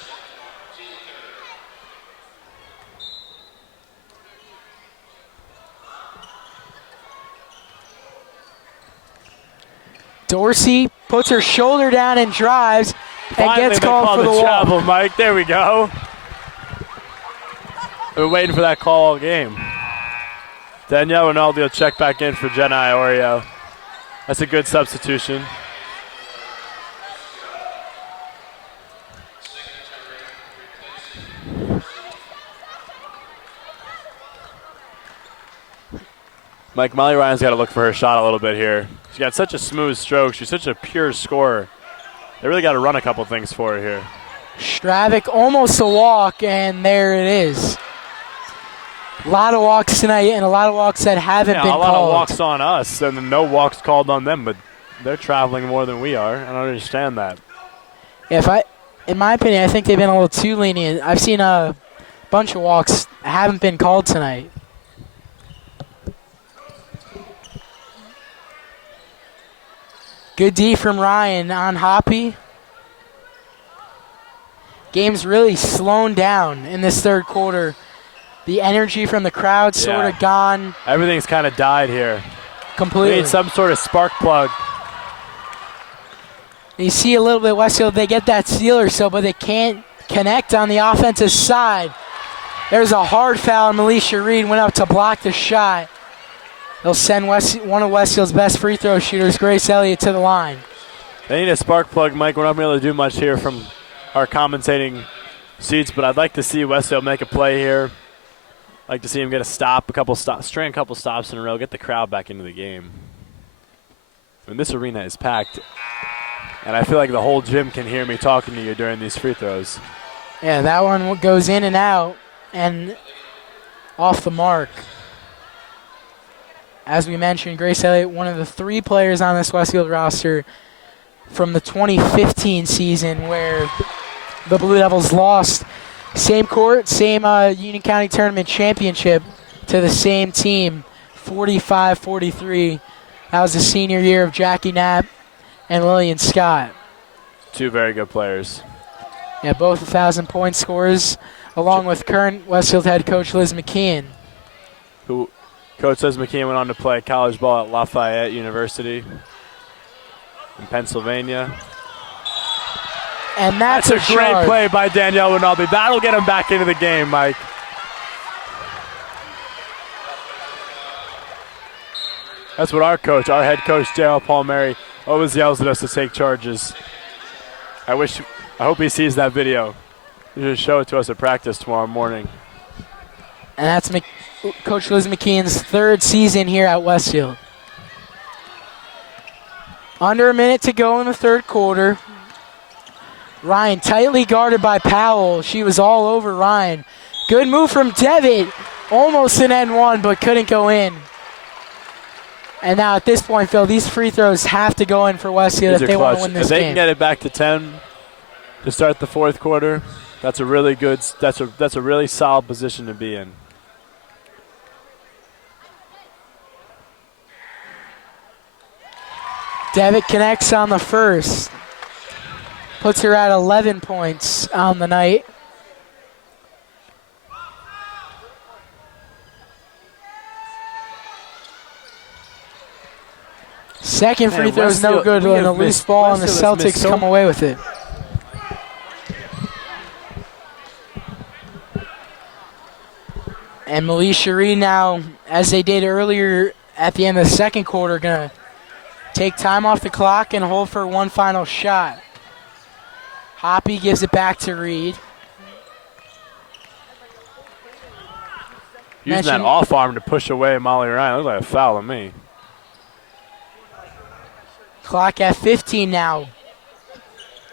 Dorsey puts her shoulder down and drives and gets called for the wall. Travel, Mike. There we go. We're waiting for that call all game. Danielle Rinaldi will check back in for Jenna Iorio. That's a good substitution. Mike, Molly Ryan's got to look for her shot a little bit here. She's got such a smooth stroke. She's such a pure scorer. They really got to run a couple things for her here. Stravic almost a walk, and there it is. A lot of walks tonight, and a lot of walks that haven't been called. A lot of walks on us, and no walks called on them, but they're traveling more than we are. I don't understand that. In my opinion, I think they've been a little too lenient. I've seen a bunch of walks that haven't been called tonight. Good D from Ryan on Hoppy. Game's really slowed down in this third quarter. The energy from the crowd sort of gone. Everything's kind of died here. Completely. We need some sort of spark plug. You see a little bit Westfield, they get that steal or so, but they can't connect on the offensive side. There's a hard foul, and Melisha Reed went up to block the shot. They'll send one of Westfield's best free throw shooters, Grace Elliott, to the line. They need a spark plug, Mike. We're not going to be able to do much here from our commentating seats, but I'd like to see Westfield make a play here. I'd like to see him get a stop, string a couple stops in a row, get the crowd back into the game. I mean, this arena is packed, and I feel like the whole gym can hear me talking to you during these free throws. Yeah, that one goes in and out and off the mark. As we mentioned, Grace Elliott, one of the 3 players on this Westfield roster from the 2015 season where the Blue Devils lost same court, same Union County Tournament championship to the same team, 45-43. That was the senior year of Jackie Knapp and Lillian Scott. 2 very good players. Yeah, both 1,000-point scorers, along with current Westfield head coach Liz McKeon. Who Coach Liz McKeon went on to play college ball at Lafayette University in Pennsylvania. And that's a great play by Danielle Rinaldi. That'll get him back into the game, Mike. That's what our head coach, J.L. Palmieri, always yells at us to take charges. I hope he sees that video. He should show it to us at practice tomorrow morning. And that's Coach Liz McKeon's 3rd season here at Westfield. Under a minute to go in the third quarter. Ryan tightly guarded by Powell. She was all over Ryan. Good move from Devitt. Almost an N1, but couldn't go in. And now at this point, Phil, these free throws have to go in for Westfield if they want to win this game. If they can get it back to 10 to start the fourth quarter, that's a really good. That's a really solid position to be in. Devitt connects on the first. Puts her at 11 points on the night. Second free throw is no good on a loose ball, and the Celtics come away with it. And Melisha Reed now, as they did earlier at the end of the second quarter, going to take time off the clock and hold for one final shot. Hoppy gives it back to Reed. Using that off arm to push away Molly Ryan. Looks like a foul on me. Clock at 15 now.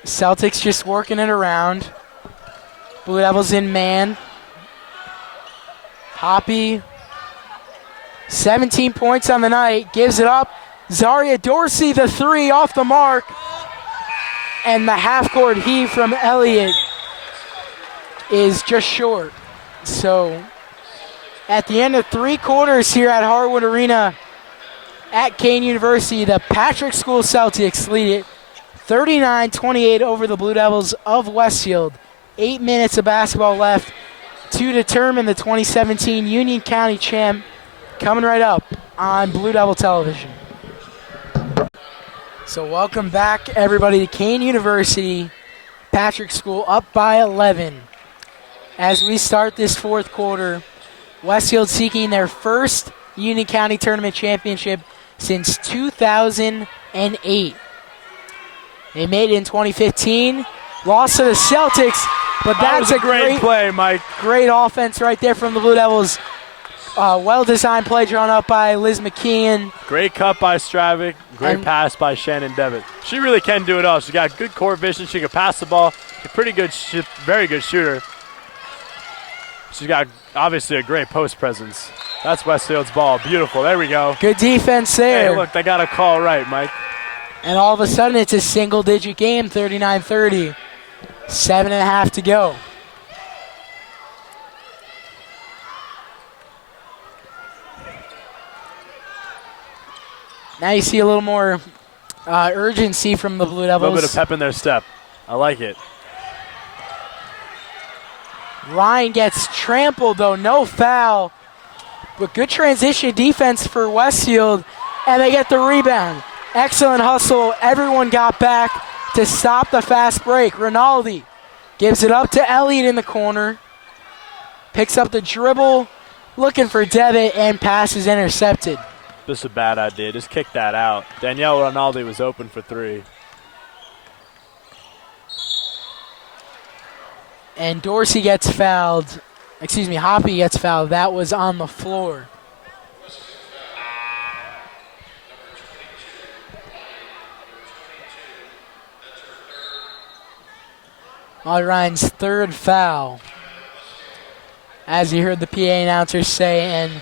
Celtics just working it around. Blue Devils in man. Hoppy, 17 points on the night, gives it up. Zaria Dorsey, the three off the mark. And the half-court heave from Elliott is just short. So at the end of 3 quarters here at Harwood Arena at Kane University, the Patrick School Celtics lead it 39-28 over the Blue Devils of Westfield. 8 minutes of basketball left to determine the 2017 Union County champ, coming right up on Blue Devil Television. So welcome back, everybody, to Kane University. Patrick School up by 11. As we start this 4th quarter, Westfield seeking their first Union County Tournament championship since 2008. They made it in 2015, lost to the Celtics, but that's a great play, Mike. Great offense right there from the Blue Devils. Well-designed play drawn up by Liz McKeon. Great cut by Stravic. Great pass by Shannon Devitt. She really can do it all. She's got good court vision. She can pass the ball. She's a pretty good, very good shooter. She's got obviously a great post presence. That's Westfield's ball. Beautiful. There we go. Good defense there. Hey, look, they got a call right, Mike. And all of a sudden, it's a single-digit game, 39-30. 7.5 to go. Now you see a little more urgency from the Blue Devils. A little bit of pep in their step. I like it. Ryan gets trampled, though. No foul. But good transition defense for Westfield. And they get the rebound. Excellent hustle. Everyone got back to stop the fast break. Rinaldi gives it up to Elliott in the corner. Picks up the dribble. Looking for Devitt, and pass is intercepted. This is a bad idea. Just kick that out. Danielle Rinaldi was open for 3. And Dorsey gets fouled. Excuse me, Hoppy gets fouled. That was on the floor. Molly Ryan's 3rd foul. As you heard the PA announcer say, and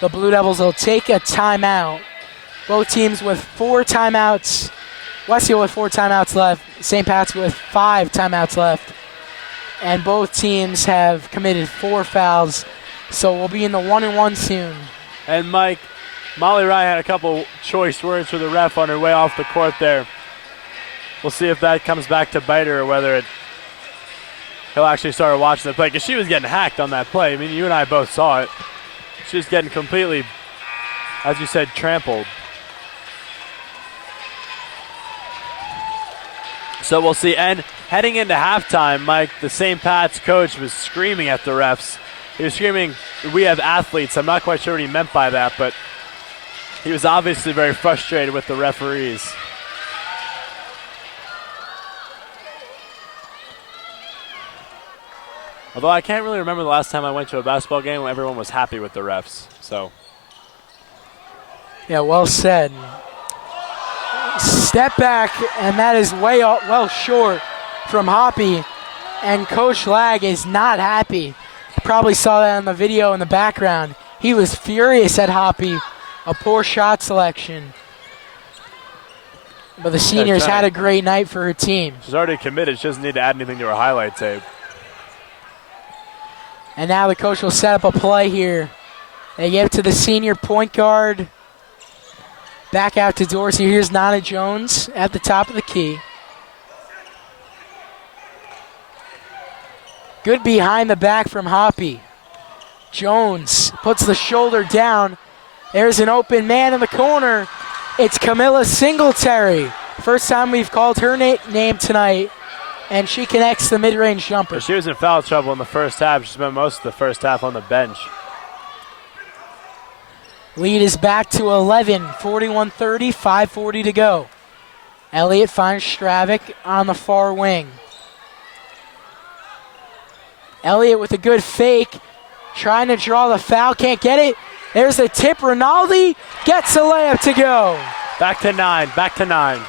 the Blue Devils will take a timeout. Both teams with 4 timeouts. Westfield with 4 timeouts left. St. Pat's with 5 timeouts left. And both teams have committed 4 fouls. So we'll be in the 1-and-1 soon. And Mike, Molly Ryan had a couple choice words for the ref on her way off the court there. We'll see if that comes back to bite her or whether he'll actually start watching the play. Because she was getting hacked on that play. I mean, you and I both saw it. She was getting completely, as you said, trampled. So we'll see. And heading into halftime, Mike, the St. Pat's coach was screaming at the refs. He was screaming, "We have athletes." I'm not quite sure what he meant by that, but he was obviously very frustrated with the referees. Although I can't really remember the last time I went to a basketball game when everyone was happy with the refs. So, yeah, well said. Step back, and that is well short from Hoppy. And Coach Lag is not happy. You probably saw that on the video in the background. He was furious at Hoppy. A poor shot selection. But the seniors had a great night for her team. She's already committed. She doesn't need to add anything to her highlight tape. And now the coach will set up a play here. They give it to the senior point guard. Back out to Dorsey. Here's Nana Jones at the top of the key. Good behind the back from Hoppy. Jones puts the shoulder down. There's an open man in the corner. It's Camilla Singletary. First time we've called her name tonight. And she connects the mid-range jumper. She was in foul trouble in the first half. She spent most of the first half on the bench. Lead is back to 11, 41-30, 5:40 to go. Elliott finds Stravic on the far wing. Elliott with a good fake. trying to draw the foul, can't get it. There's the tip. Rinaldi gets a layup to go. Back to 9, back to 9.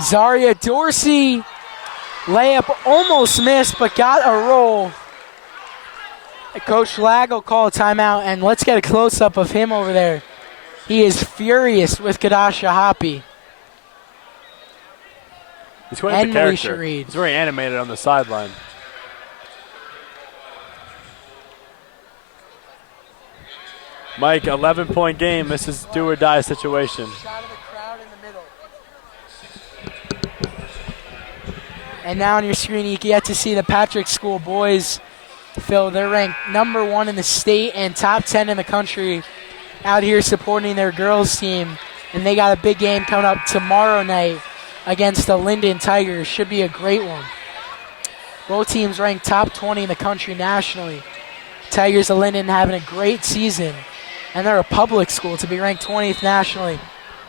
Zaria Dorsey, layup almost missed, but got a roll. Coach Lag will call a timeout, and let's get a close-up of him over there. He is furious with Kadasha Hoppy. He's quite and the character. Malisha Reed. He's very animated on the sideline. Mike, 11-point game. This is do-or-die situation. Shot of the crowd in the middle. And now on your screen, you get to see the Patrick School boys. Phil, they're ranked number 1 in the state and top 10 in the country out here supporting their girls team. And they got a big game coming up tomorrow night against the Linden Tigers. Should be a great one. Both teams ranked top 20 in the country nationally. Tigers of Linden having a great season. And they're a public school to be ranked 20th nationally.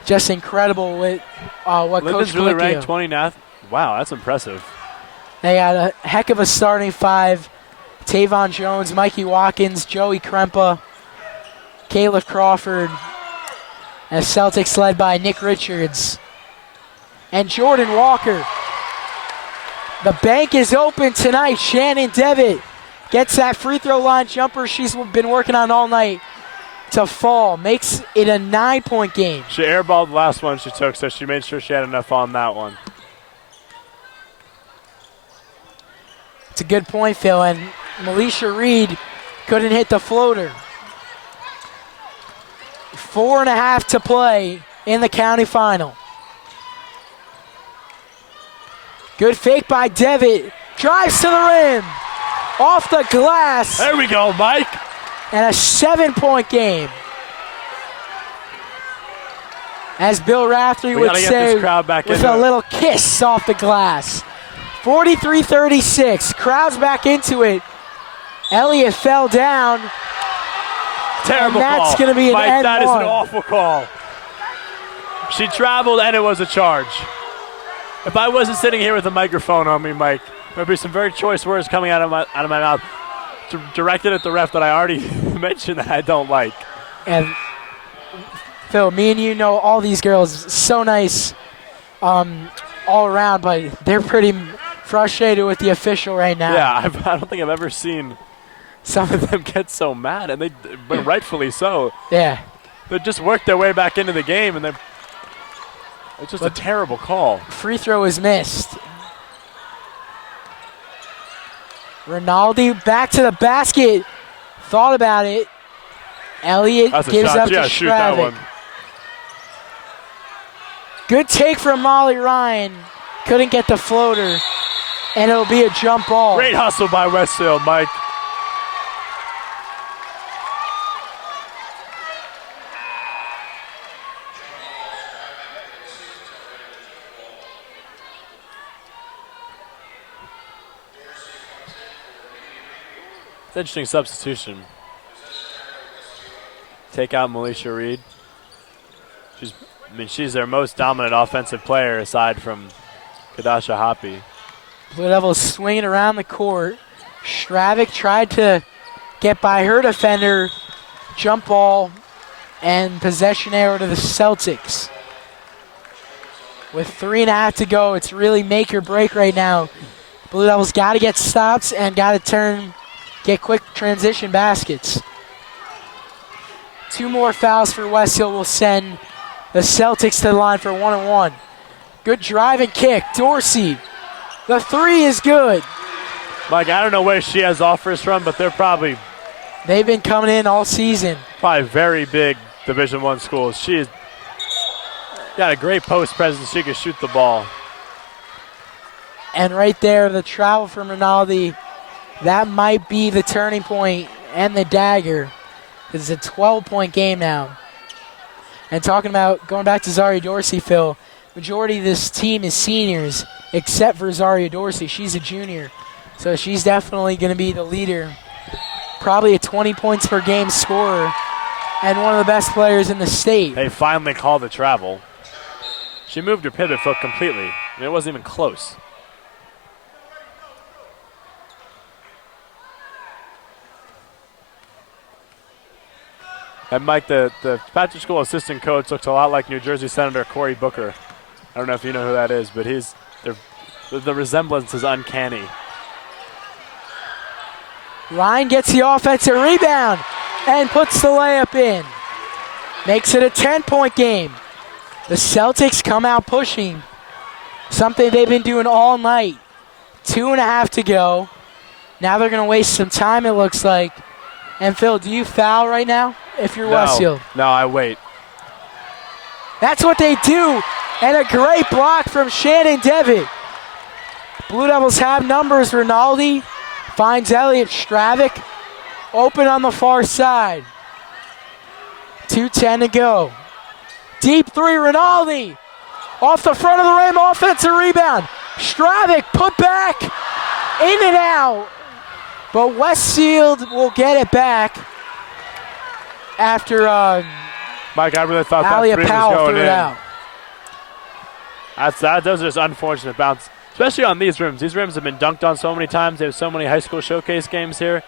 Just incredible with what Linden's Coach really Colicchio. ranked 20 now. Wow, that's impressive. They got a heck of a starting 5. Tavon Jones, Mikey Watkins, Joey Krempa, Caleb Crawford. And Celtics led by Nick Richards and Jordan Walker. The bank is open tonight. Shannon Devitt gets that free throw line jumper she's been working on all night to fall. Makes it a 9-point game. She airballed the last one she took, so she made sure she had enough on that one. It's a good point, Phil. And Malisha Reed couldn't hit the floater. 4.5 to play in the county final. Good fake by Devitt. Drives to the rim. Off the glass. There we go, Mike. And a 7-point game. As Bill Raftery would gotta get say, this crowd back with into a it. little kiss off the glass. 43-36. Crowd's back into it. Elliott fell down. Terrible And that's call. gonna be an Mike, and that is one. an awful call. She traveled and it was a charge. If I wasn't sitting here with a microphone on me, Mike, there'd be some very choice words coming out of my mouth directed at the ref that I already mentioned that I don't like. And Phil, me and you know all these girls, so nice all around, but they're pretty frustrated with the official right now. Yeah, I don't think I've ever seen some of them get so mad, and but rightfully so. Yeah. They just worked their way back into the game, and it's just a terrible call. Free throw is missed. Rinaldi back to the basket. Thought about it. Elliott That's a gives shot. up Yeah, to shoot that Stravic. one. Good take from Molly Ryan. Couldn't get the floater. And it'll be a jump ball. Great hustle by Westfield, Mike. It's an interesting substitution. Take out Malisha Reed. She's their most dominant offensive player aside from Kadasha Hoppy. Blue Devils swinging around the court. Stravic tried to get by her defender. Jump ball and possession arrow to the Celtics. With 3.5 to go, it's really make or break right now. Blue Devils got to get stops and got to get quick transition baskets. 2 more fouls for Westfield will send the Celtics to the line for 1-1. Good drive and kick. Dorsey. The 3 is good. Mike, I don't know where she has offers from, but They've been coming in all season. probably very big Division I schools. She's got a great post presence. She can shoot the ball. And right there, the travel from Rinaldi, that might be the turning point and the dagger. It's a 12-point game now. And talking about going back to Zaria Dorsey, Phil, majority of this team is seniors, except for Zaria Dorsey. She's a junior, so she's definitely going to be the leader. Probably a 20 points per game scorer and one of the best players in the state. They finally called the travel. She moved her pivot foot completely. It wasn't even close. And Mike, the Patrick School assistant coach looks a lot like New Jersey Senator Cory Booker. I don't know if you know who that is, but the resemblance is uncanny. Ryan gets the offensive rebound and puts the layup in. Makes it a 10-point game. The Celtics come out pushing, something they've been doing all night. 2.5 to go. Now they're going to waste some time, it looks like. And Phil, do you foul right now if you're Westfield? No, I wait. That's what they do. And a great block from Shannon Devitt. Blue Devils have numbers. Rinaldi finds Elliott Stravic open on the far side. 2:10 to go. Deep three, Rinaldi. Off the front of the rim, offensive rebound. Stravic put back, in and out. But Westfield will get it back after Mike, I really thought that Alia three was Powell going threw in. it out. Those are just unfortunate bounce, especially on these rims. These rims have been dunked on so many times. They have so many high school showcase games here.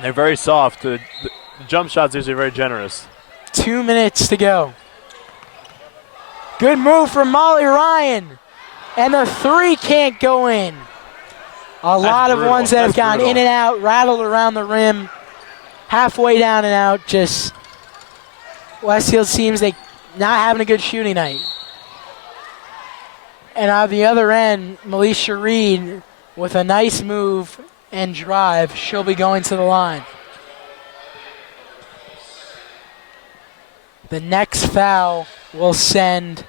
They're very soft. The jump shots usually very generous. 2 minutes to go. Good move from Molly Ryan. And the three can't go in. A lot of ones that have gone in and out, rattled around the rim, halfway down and out. Just Westfield seems they not having a good shooting night. And on the other end, Melisha Reed with a nice move and drive. She'll be going to the line. The next foul will send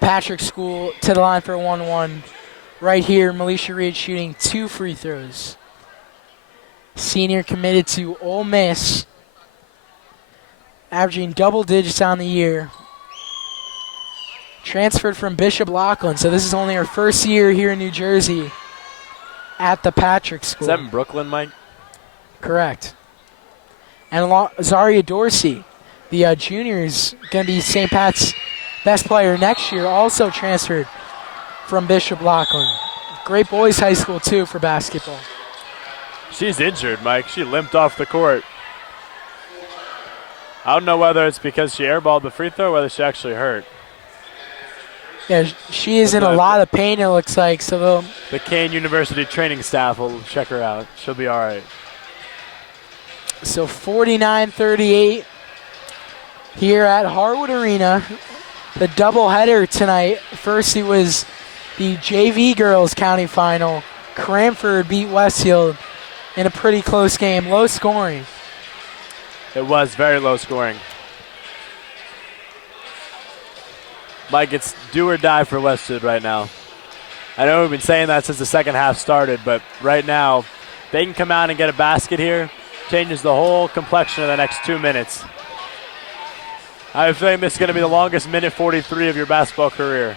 Patrick School to the line for 1-1. Right here, Melisha Reed shooting 2 free throws. Senior committed to Ole Miss, averaging double digits on the year. Transferred from Bishop Loughlin, so this is only her first year here in New Jersey at the Patrick School. Is that in Brooklyn, Mike? Correct. And Zaria Dorsey, the junior, is going to be St. Pat's best player next year, also transferred from Bishop Loughlin. Great boys high school, too, for basketball. She's injured, Mike. She limped off the court. I don't know whether it's because she airballed the free throw or whether she actually hurt. Yeah, she is in a lot of pain, it looks like. So the Kane University training staff will check her out. She'll be all right. So 49-38 here at Harwood Arena. The doubleheader tonight. First it was the JV girls county final. Cranford beat Westfield in a pretty close game. Low scoring. It was very low scoring. Mike, it's do or die for Westfield right now. I know we've been saying that since the second half started, but right now, they can come out and get a basket here. Changes the whole complexion of the next 2 minutes. I have a feeling this is going to be the longest minute 43 of your basketball career.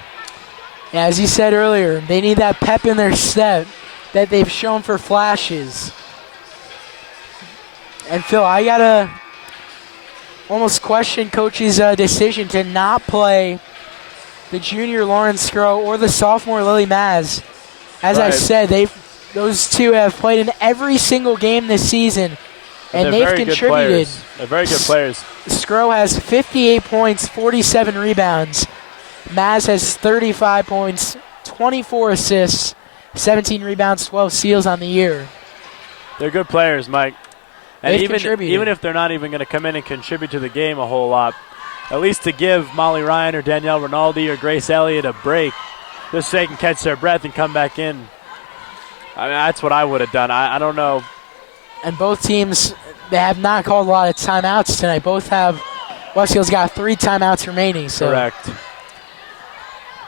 Yeah, as you said earlier, they need that pep in their step that they've shown for flashes. And Phil, I got to almost question coach's decision to not play the junior Lauren Skro or the sophomore Lily Maz. As I said, those two have played in every single game this season, and they've contributed. They're very good players. Skro has 58 points, 47 rebounds. Maz has 35 points, 24 assists, 17 rebounds, 12 steals on the year. They're good players, Mike. And They've even if they're not even going to come in and contribute to the game a whole lot, at least to give Molly Ryan or Danielle Rinaldi or Grace Elliott a break, just so they can catch their breath and come back in. I mean, that's what I would have done. I don't know. And both teams, they have not called a lot of timeouts tonight. Both have, Westfield's got 3 timeouts remaining. So. Correct.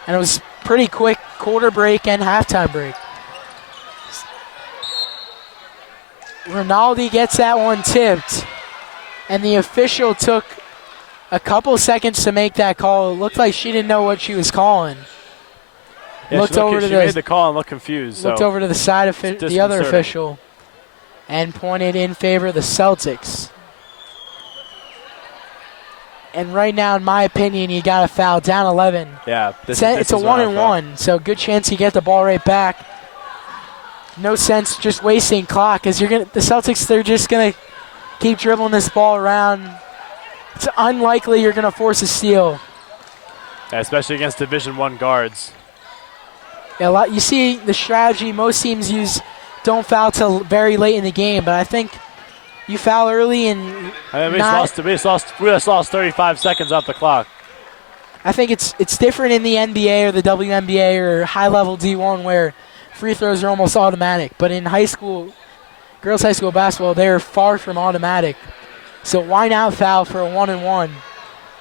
And it was pretty quick quarter break and halftime break. Rinaldi gets that one tipped, and the official took a couple seconds to make that call. It looked like she didn't know what she was calling. Yeah, she made the call and looked confused. Looked over to the side of the other official and pointed in favor of the Celtics. And right now, in my opinion, you got to foul down 11. Yeah, it's a 1-and-1, so good chance you get the ball right back. No sense just wasting clock, because the Celtics, they're just gonna keep dribbling this ball around it's unlikely you're going to force a steal. Yeah, especially against Division I guards. Yeah, you see the strategy most teams use, don't foul till very late in the game, but I think you foul early and we just lost 35 seconds off the clock. I think it's different in the NBA or the WNBA or high-level D1 where free throws are almost automatic. But in high school, girls' high school basketball, they're far from automatic. So why not foul for a 1-and-1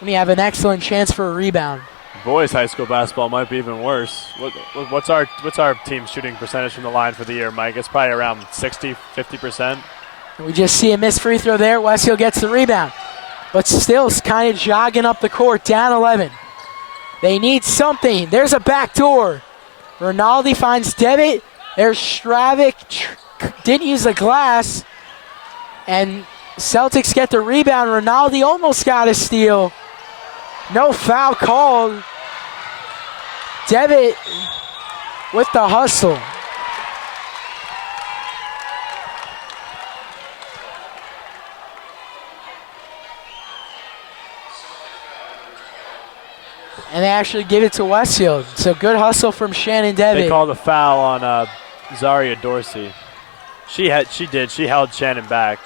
when you have an excellent chance for a rebound? Boys' high school basketball might be even worse. What's our team shooting percentage from the line for the year, Mike? It's probably around 60, 50%. We just see a missed free throw there. Westfield gets the rebound. But still kind of jogging up the court, down 11. They need something. There's a back door. Rinaldi finds Devitt. There's Stravik. Didn't use the glass. And Celtics get the rebound. Rinaldi almost got a steal. No foul called. Devitt with the hustle. And they actually give it to Westfield. So good hustle from Shannon Devitt. They called a foul on Zaria Dorsey. She held Shannon back.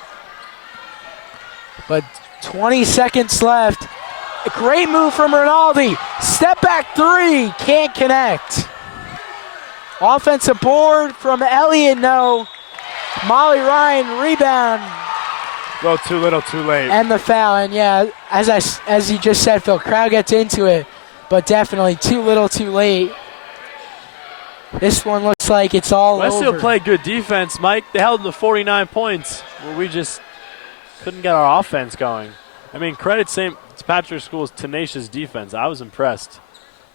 But 20 seconds left. A great move from Rinaldi. Step back three. Can't connect. Offensive board from Elliott. No. Molly Ryan rebound. Well, too little, too late. And the foul. And yeah, as you just said, Phil, crowd gets into it. But definitely too little, too late. This one looks like it's all over. Westfield played good defense, Mike. They held them to 49 points, where we just couldn't get our offense going. I mean, credit St. Patrick's School's tenacious defense. I was impressed.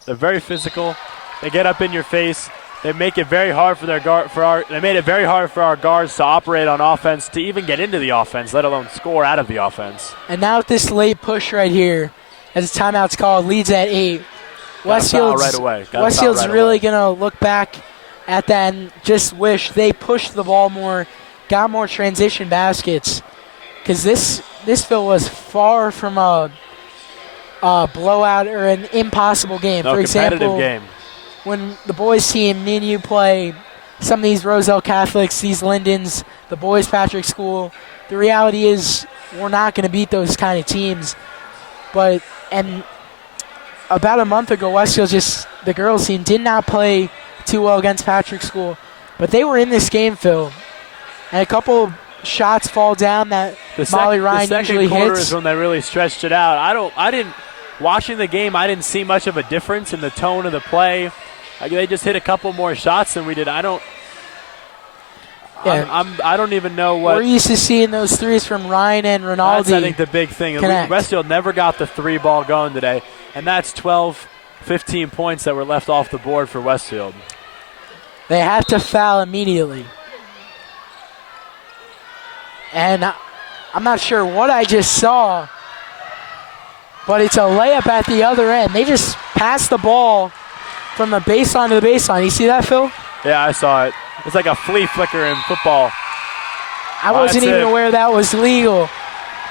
They're very physical. They get up in your face. They make it very hard for they made it very hard for our guards to operate on offense, to even get into the offense, let alone score out of the offense. And now with this late push right here, as timeout's called, leads at 8. Westfield's really going to look back at that and just wish they pushed the ball more, got more transition baskets. Because this Phil was far from a blowout or an impossible game. No, for example, game. When the boys team, me and you play some of these Roselle Catholics, these Lindens, the boys Patrick School, the reality is we're not going to beat those kind of teams. And about a month ago, Westfield, the girls team, did not play too well against Patrick School. But they were in this game, Phil. And a couple shots fall down that Molly Ryan usually hits. The second quarter is when they really stretched it out. Watching the game, I didn't see much of a difference in the tone of the play. They just hit a couple more shots than we did. I don't even know what. We're used to seeing those threes from Ryan and Rinaldi. That's, I think, the big thing. Westfield never got the three ball going today, and that's 12, 15 points that were left off the board for Westfield. They have to foul immediately. And I'm not sure what I just saw, but it's a layup at the other end. They just passed the ball from the baseline to the baseline. You see that, Phil? Yeah, I saw it. It's like a flea flicker in football. I wasn't even aware that was legal,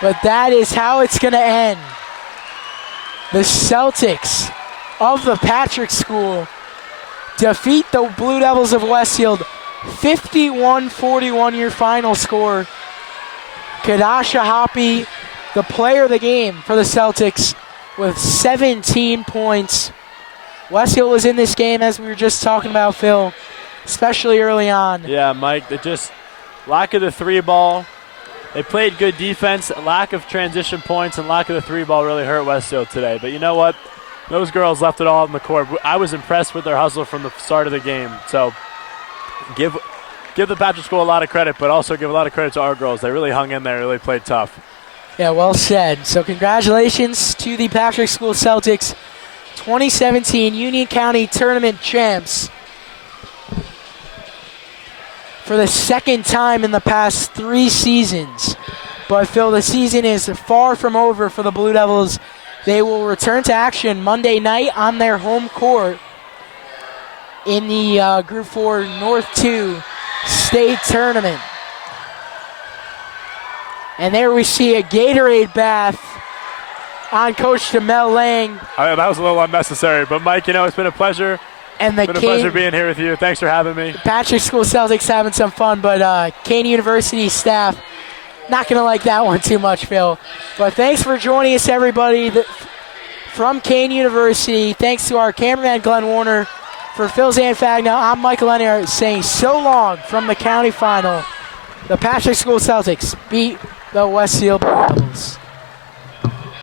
but that is how it's going to end. The Celtics of the Patrick School defeat the Blue Devils of Westfield 51-41 your final score. Kadasha Hoppe, the player of the game for the Celtics, with 17 points. Westfield was in this game, as we were just talking about, Phil, especially early on. Yeah, Mike, just lack of the three ball. They played good defense. Lack of transition points and lack of the three ball really hurt Westfield today. But you know what? Those girls left it all on the court. I was impressed with their hustle from the start of the game. So give the Patrick School a lot of credit, but also give a lot of credit to our girls. They really hung in there, really played tough. Yeah, well said. So congratulations to the Patrick School Celtics, 2017 Union County Tournament champs. For the second time in the past 3 seasons. But Phil, the season is far from over for the Blue Devils. They will return to action Monday night on their home court in the Group 4 North 2 state tournament. And there we see a Gatorade bath on Coach Jamel Lang. That was a little unnecessary, but Mike, it's been a pleasure. And the It's been a pleasure being here with you. Thanks for having me. Patrick School Celtics having some fun, but Kane University staff not going to like that one too much, Phil. But thanks for joining us, everybody. From Kane University, thanks to our cameraman, Glenn Warner. For Phil Zanfagna, I'm Michael Lenier saying so long from the county final. The Patrick School Celtics beat the Westfield Blue Devils.